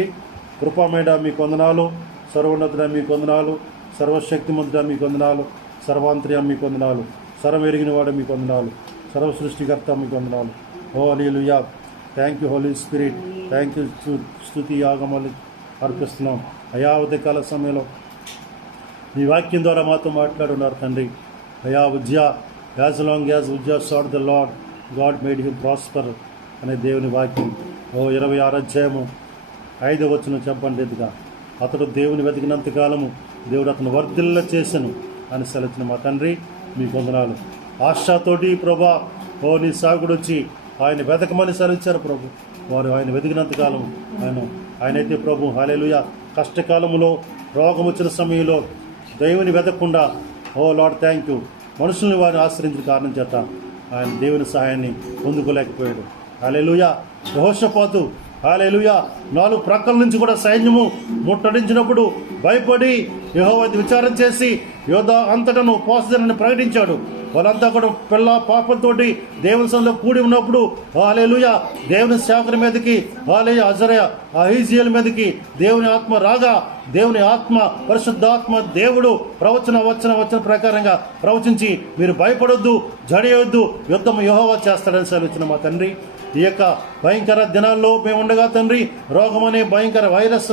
కృపామేడ మీకు వందనాలు, సర్వోన్నతుడ మీకు వందనాలు, సర్వశక్తిమంతుడ మీకు వందనాలు, సర్వాంతర్య మీకు వందనాలు, సర్వమెరిగిన వాడు మీకు వందనాలు, సర్వ సృష్టికర్త మీకు వందనాలు. Hallelujah. Thank you Holy Spirit. Thank you. స్తుతి యాగములు అర్పిస్తున్నాం అయా. ఉదయకాల సమయంలో మీ వాక్యం ద్వారా మాతో మాట్లాడున్నారు తండ్రి. అయా Uzziah, as long as Uzziah sought the Lord God made him prosper అనే దేవుని వాక్యం 26వ అధ్యాయము 5వ వచనం చెప్పండిగా, అతడు దేవుని వెతికినంతకాలము దేవుడు అతను వర్ధిల్ల చేసెను అని సెలచిన మా తండ్రి మీకు వందనాలు. ఆశతోటి ప్రభా నీ సాగుడు వచ్చి ఆయన వెతకమని సెలవిచ్చారు ప్రభు. వారు ఆయన వెతికినంతకాలం ఆయనైతే ప్రభు హల్లెలూయా కష్టకాలములో రోగం వచ్చిన సమయంలో దేవుని వెతకకుండా ఓ లార్డ్ థ్యాంక్ యూ మనుషుల్ని వారిని ఆశ్రయించిన కారణం చేత ఆయన దేవుని సహాయాన్ని పొందుకోలేకపోయాడు. హల్లెలూయా. యెహోషాపాతు హల్లెలూయా 4 ప్రక్కల నుంచి కూడా సైన్యము ముట్టడించినప్పుడు భయపడి యెహోవాను విచారణ చేసి యోధా అంతటను ఉపవాసదినాన్ని ప్రకటించాడు. వాళ్ళంతా కూడా పిల్ల పాపంతోటి దేవుని సన్నిధిలో కూడి ఉన్నప్పుడు హల్లెలూయా దేవుని సేవకుని మీదకి హల్లెలూయా అజరయ అహీజియల్ మీదకి దేవుని ఆత్మ రాగా దేవుని ఆత్మ పరిశుద్ధాత్మ దేవుడు వచ్చిన ప్రకారంగా ప్రవచించి మీరు భయపడొద్దు జడియొద్దు యుద్ధం యెహోవా చేస్తాడని సెలవిచ్చిన మా తండ్రి, ఈ యొక్క భయంకర దినాల్లో మేము ఉండగా తండ్రి రోగమనే భయంకర వైరస్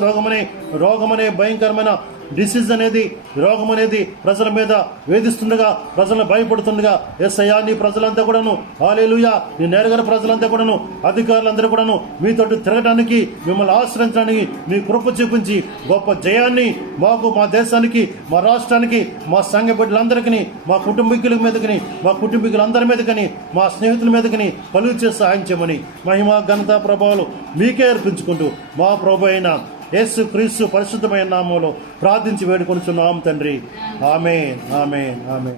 రోగమనే భయంకరమైన డిసీజ్ అనేది రోగం అనేది ప్రజల మీద వేధిస్తుండగా ప్రజలను భయపడుతుండగా యేసయ్యా నీ ప్రజలంతా కూడాను హల్లెలూయా నీ నేరుగల ప్రజలంతా కూడాను అధికారులందరూ కూడాను మీతో తిరగడానికి మిమ్మల్ని ఆశ్రయించడానికి మీ కృప చూపించి గొప్ప జయాన్ని మాకు మా దేశానికి మా రాష్ట్రానికి మా సంఘ బిడ్డలందరికీ మా కుటుంబీకుల మీదకి మా కుటుంబీకులందరి మీదకని మా స్నేహితుల మీదకని కలుగు చేసి సహాయం చేయమని మహిమ ఘనత ప్రభావాలు మీకే అర్పించుకుంటూ మా ప్రభు అయిన యేసు క్రీస్తు పరిశుద్ధమైన నామములో ప్రార్థించి వేడుకొనుచున్నాం తండ్రి. ఆమేన్ ఆమేన్ ఆమేన్.